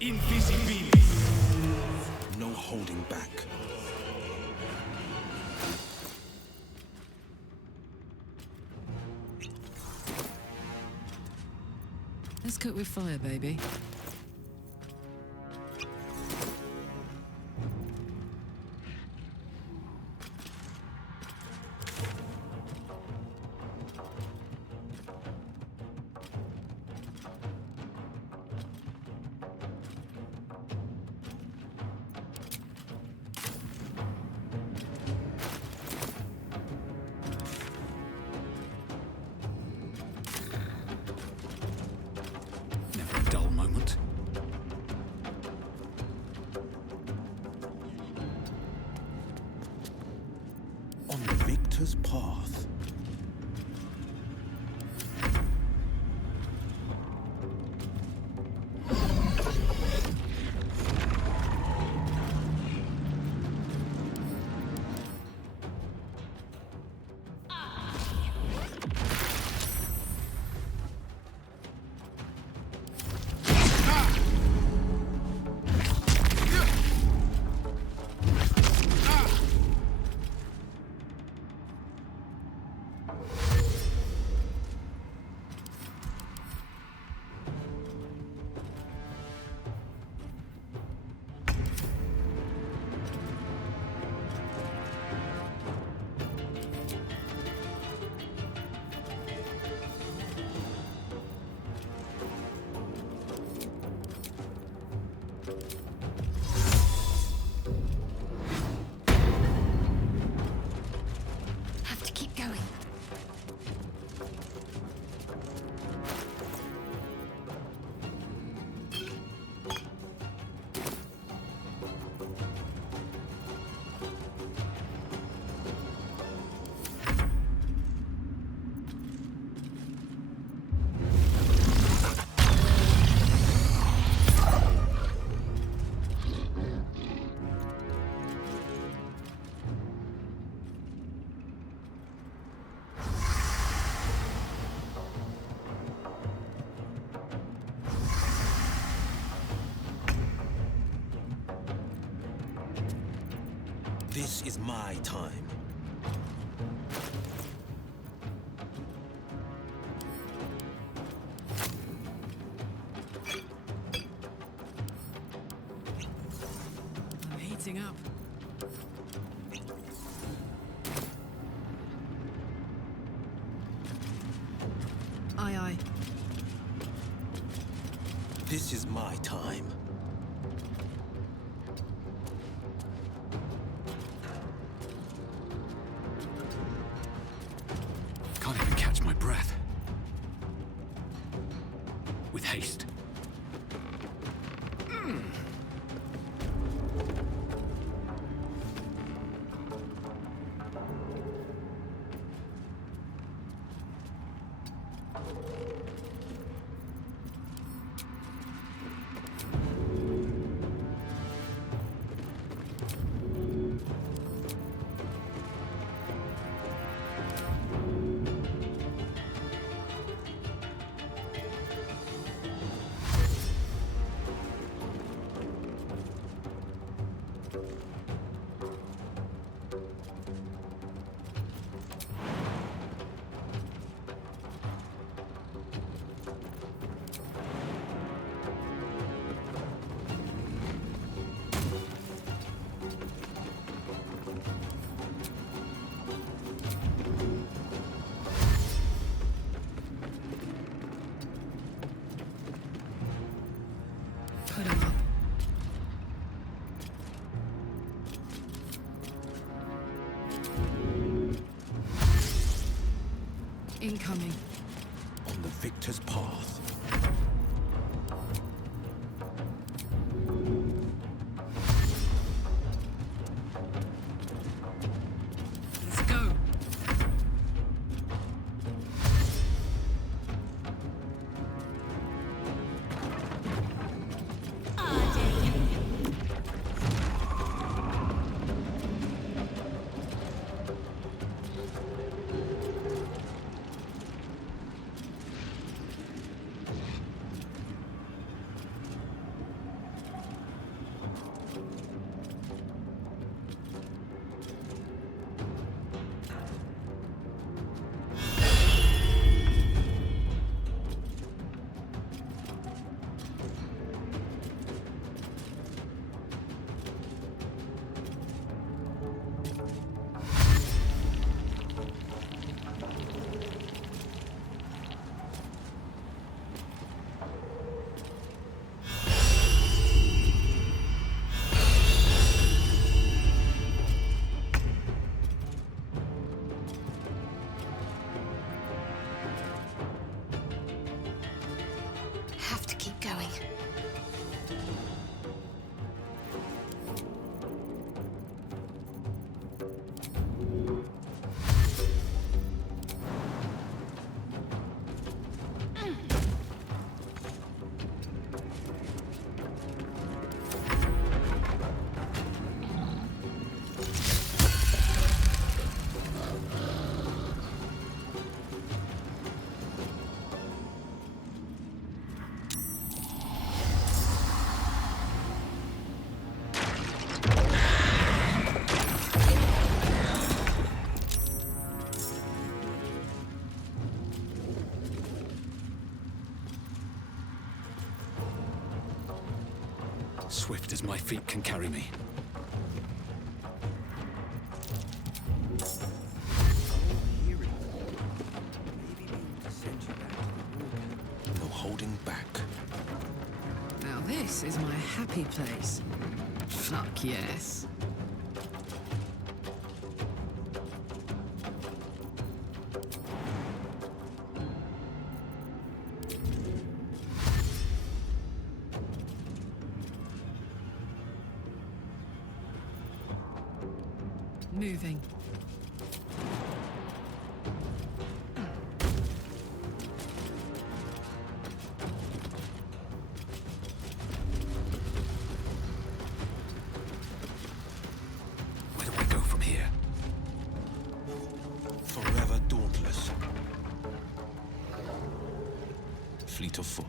Invisibility. No holding back. cook with fire, baby. Path. This is my time. I'm heating up. Aye, aye. This is my time. Can't even catch my breath. With haste. Put him up. Incoming. On the victor's path. Let's go. Swift as my feet can carry me. No holding back. Now this is my happy place. Fuck yes. Moving. Where do I go from here? Forever dauntless. Fleet of foot.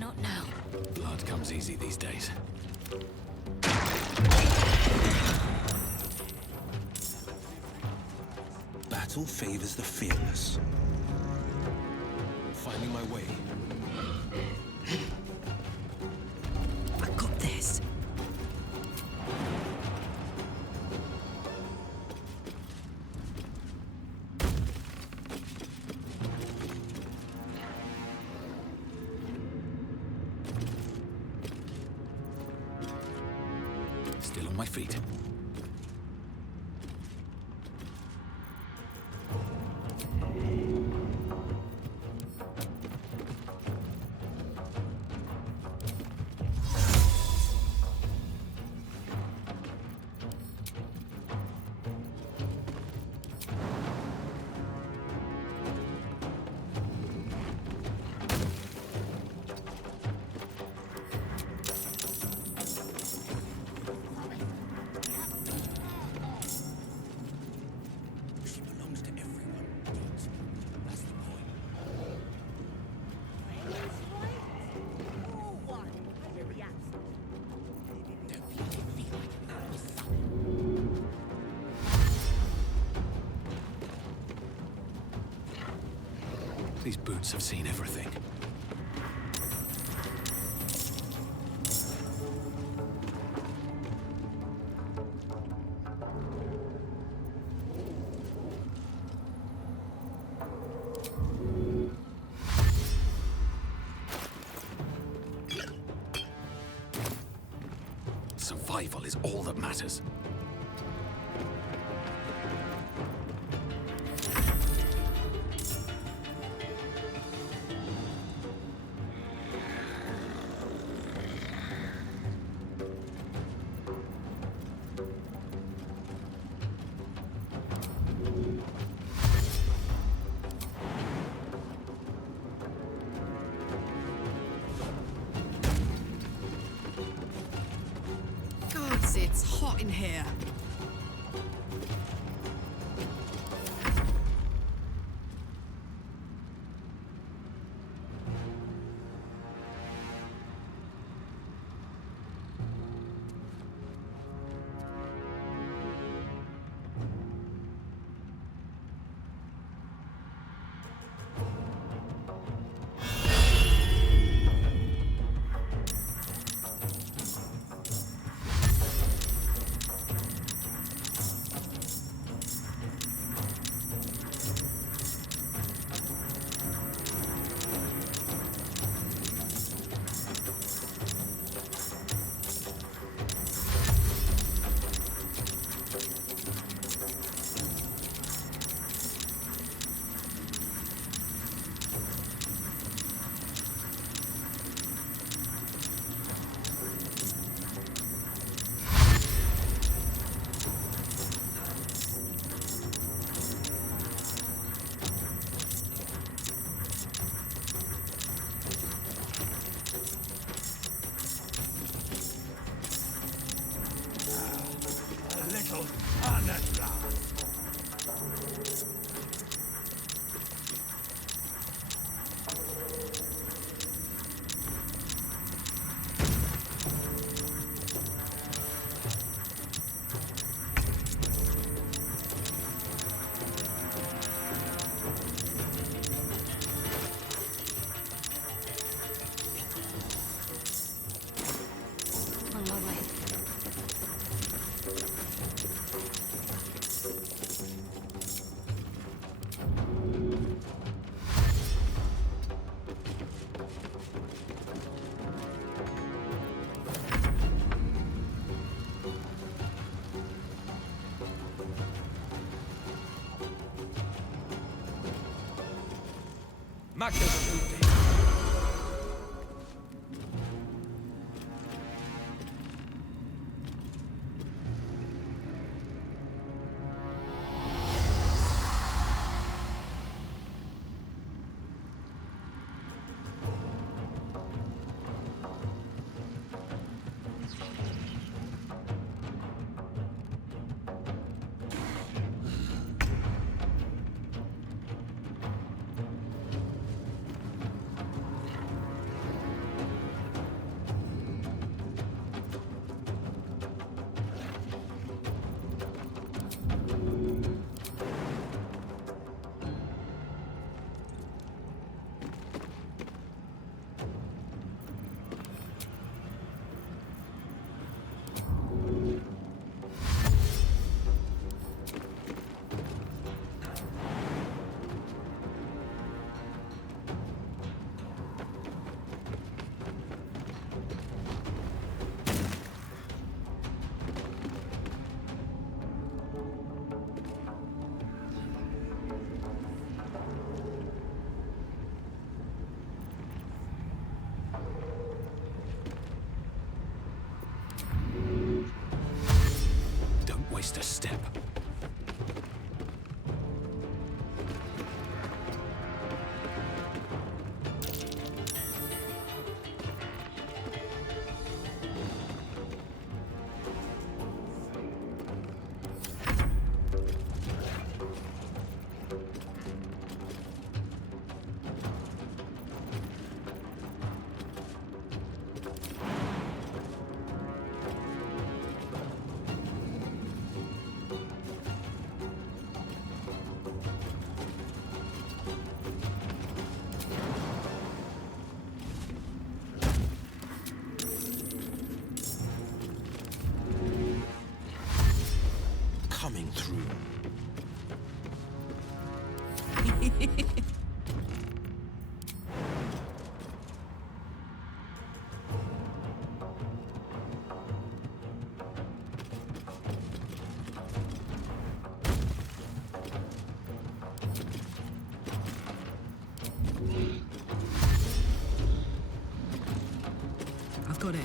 Not now. Blood comes easy these days. Battle favors the fearless. Finding my way. I got this. Still on my feet. These boots have seen everything. survival is all that matters. Gods, it's hot in here. A step. Coming through. Got it.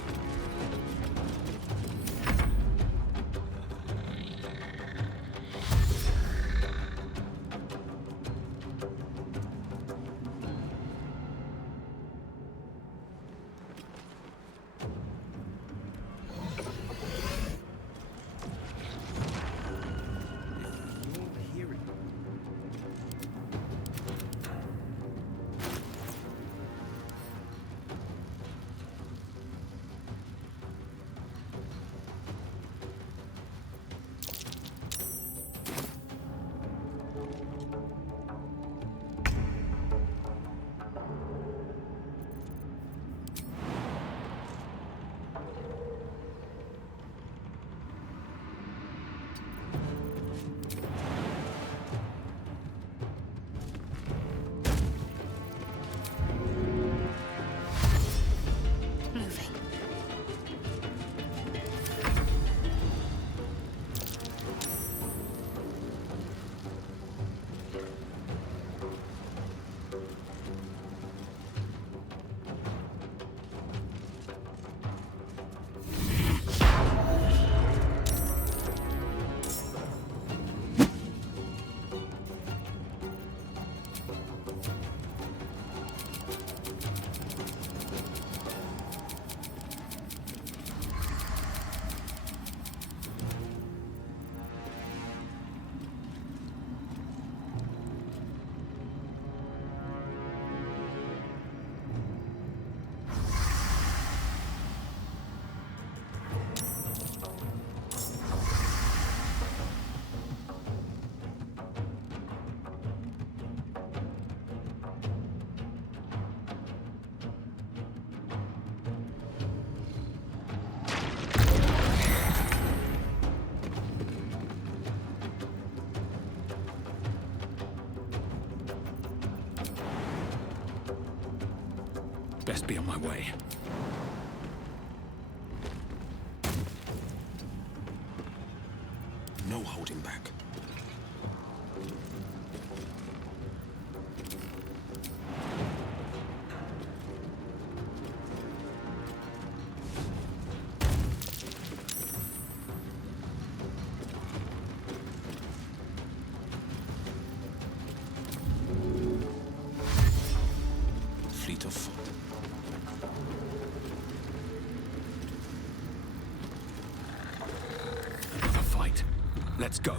Best be on my way. No holding back. Fleet of foot. Another fight. Let's go.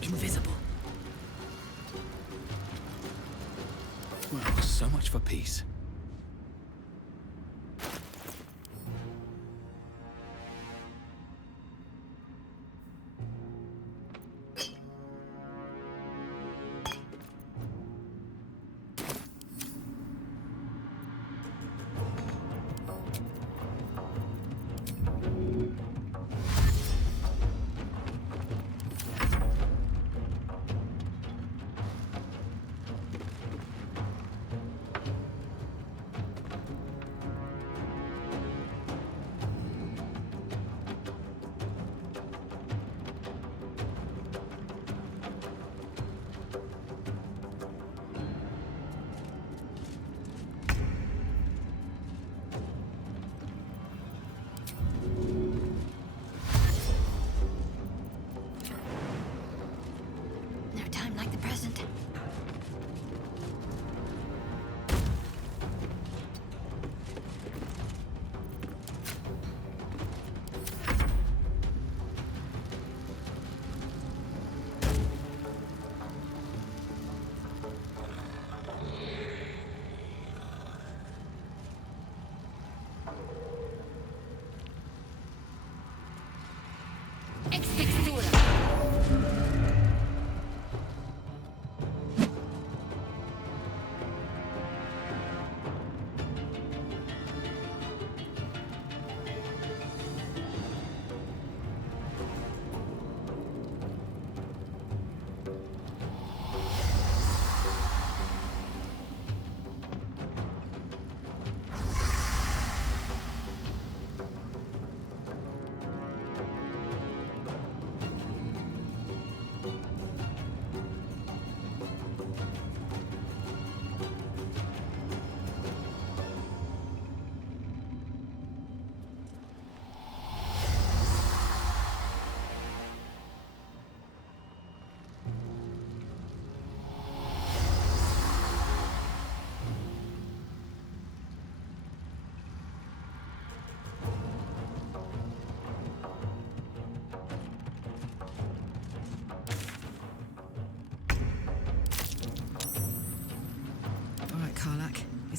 Invisible. Well, so much for peace. No time like the present.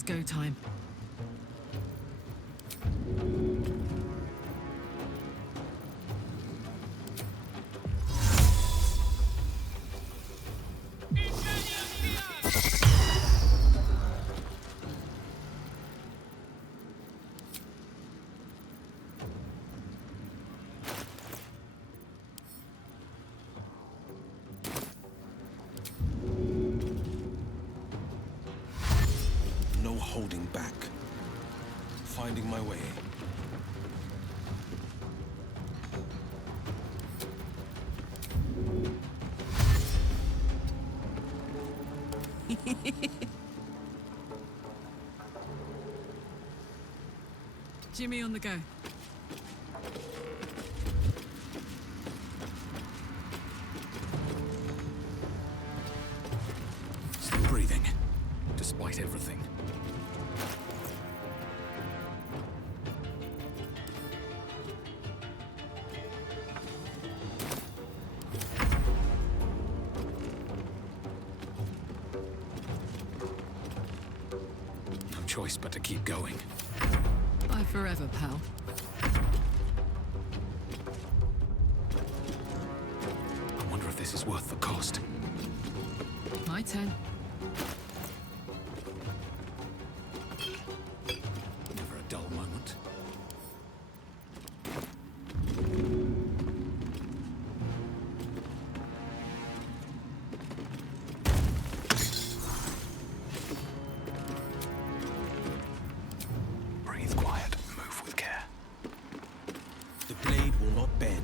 go time. No holding back. Finding my way. Jimmy on the go. Still breathing, despite everything. No choice but to keep going. Bye forever, pal. I wonder if this is worth the cost. My turn. Never a dull moment. Breathe quiet, move with care. The blade will not bend.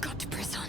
Got to press on.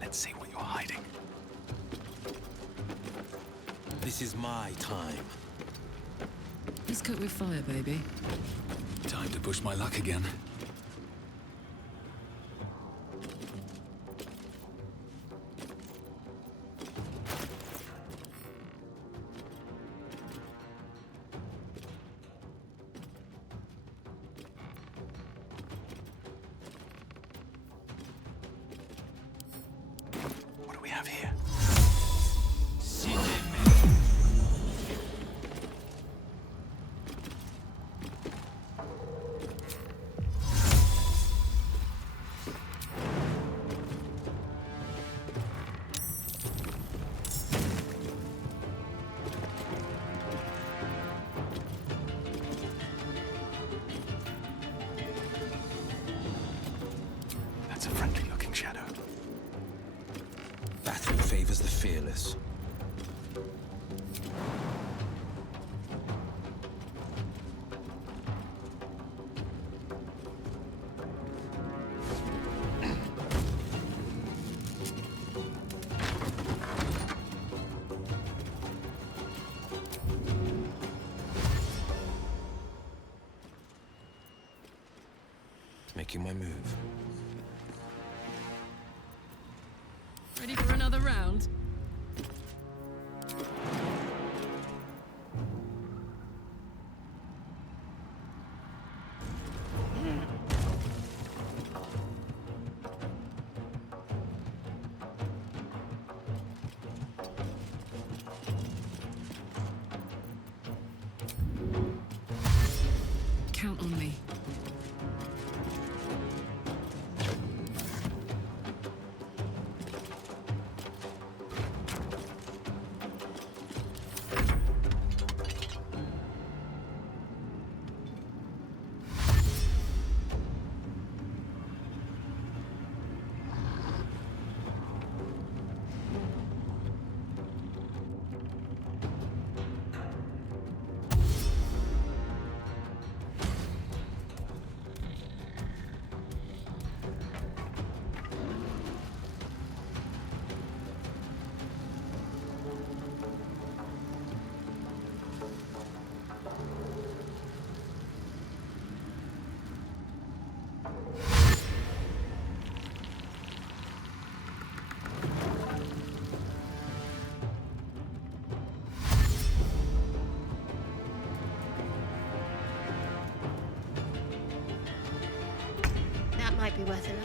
Let's see what you're hiding. This is my time. He's cooked with fire, baby. Time to push my luck again. What do we have here? fearless. Making my move. Ready for another round? Count on me. Might be worth a look.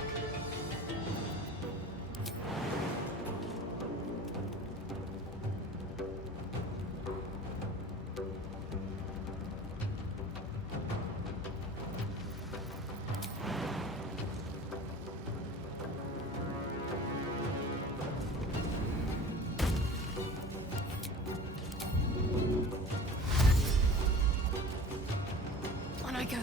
On I go.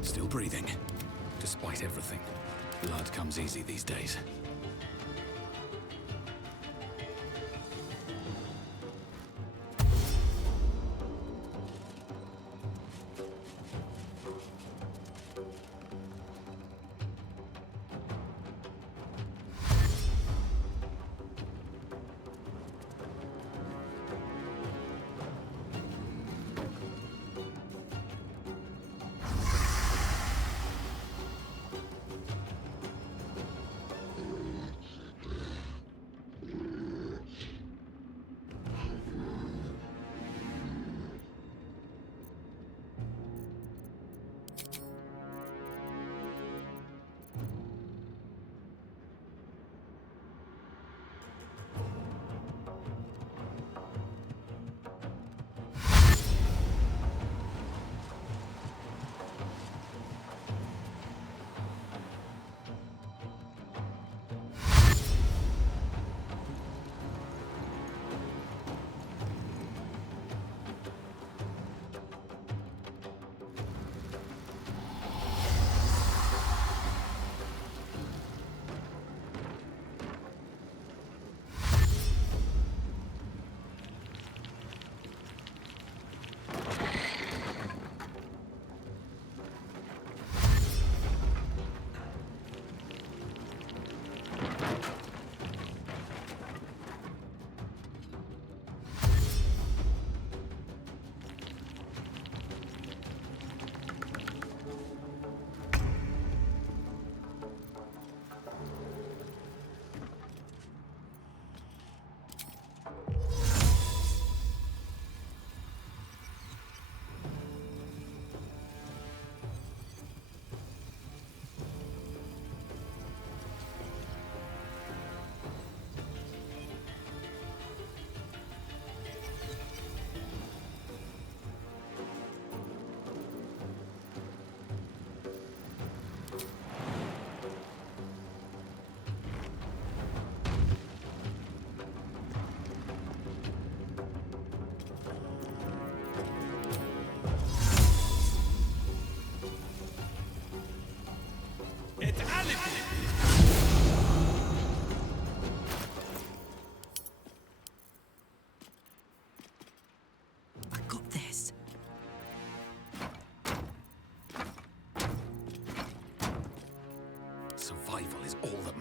Still breathing, despite everything. Blood comes easy these days.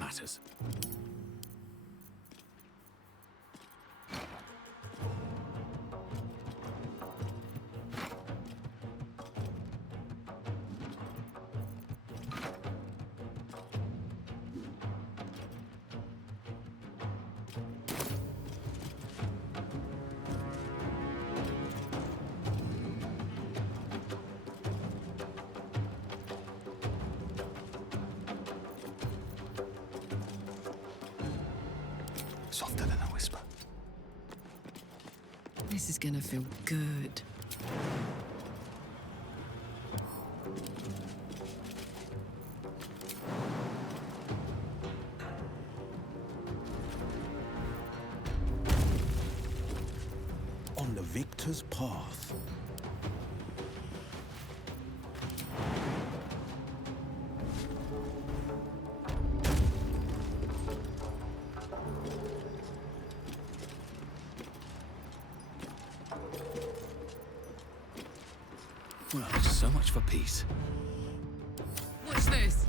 matters. Softer than a whisper. This is gonna feel good. On the victor's path. Well, so much for peace. Watch this.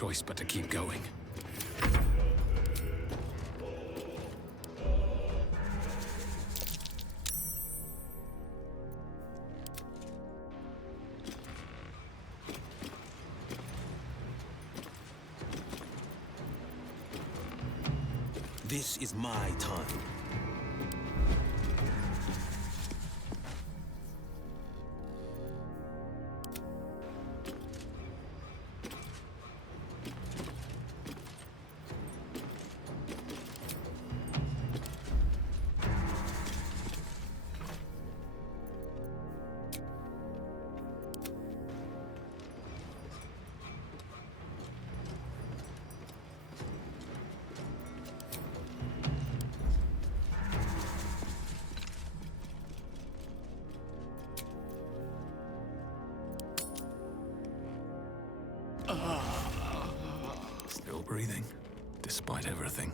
choice but to keep going. This is my time. Still breathing, despite everything.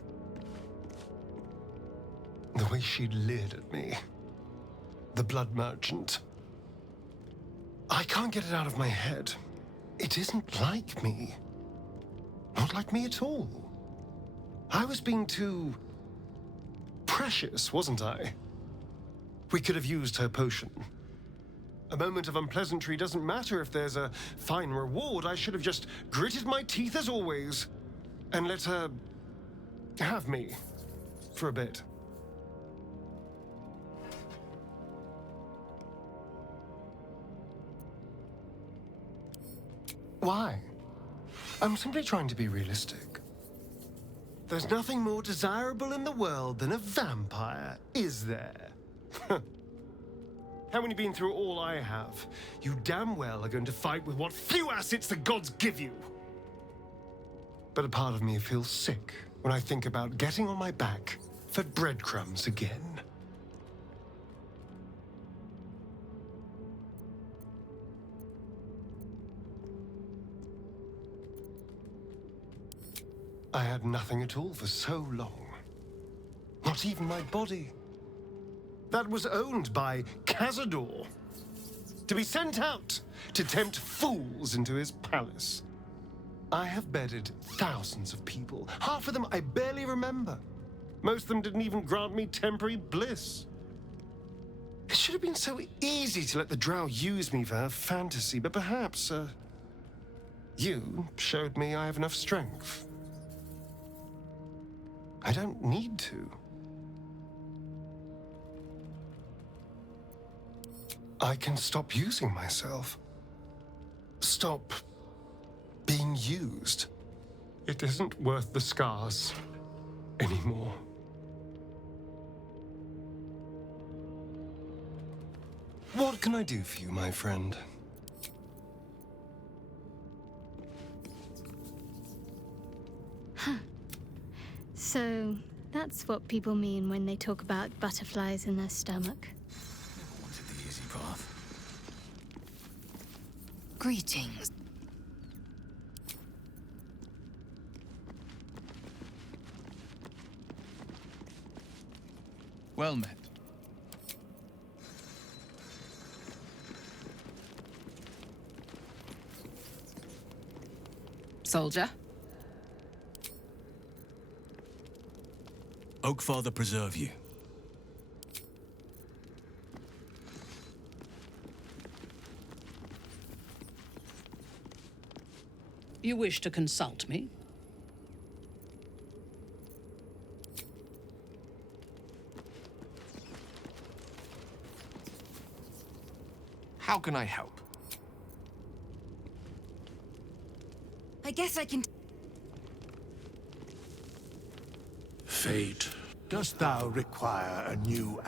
The way she leered at me. The blood merchant. I can't get it out of my head. It isn't like me. Not like me at all. I was being too precious, wasn't I? We could have used her potion. A moment of unpleasantry doesn't matter if there's a fine reward. I should have just gritted my teeth as always and let her have me for a bit. Why? I'm simply trying to be realistic. There's nothing more desirable in the world than a vampire, is there? Haven't you been through all I have? You damn well are going to fight with what few assets the gods give you. But a part of me feels sick when I think about getting on my back for breadcrumbs again. I had nothing at all for so long. Not even my body. That was owned by Cazador. To be sent out to tempt fools into his palace. I have bedded thousands of people. Half of them I barely remember. Most of them didn't even grant me temporary bliss. It should have been so easy to let the drow use me for her fantasy, but perhaps, you showed me I have enough strength. I don't need to. I can stop using myself. Stop being used. It isn't worth the scars anymore. What can I do for you, my friend? So, that's what people mean when they talk about butterflies in their stomach. Never wanted the easy path. Greetings. Well met. Soldier? Oakfather preserve you. You wish to consult me? How can I help? I guess I can... Fate, dost thou require a new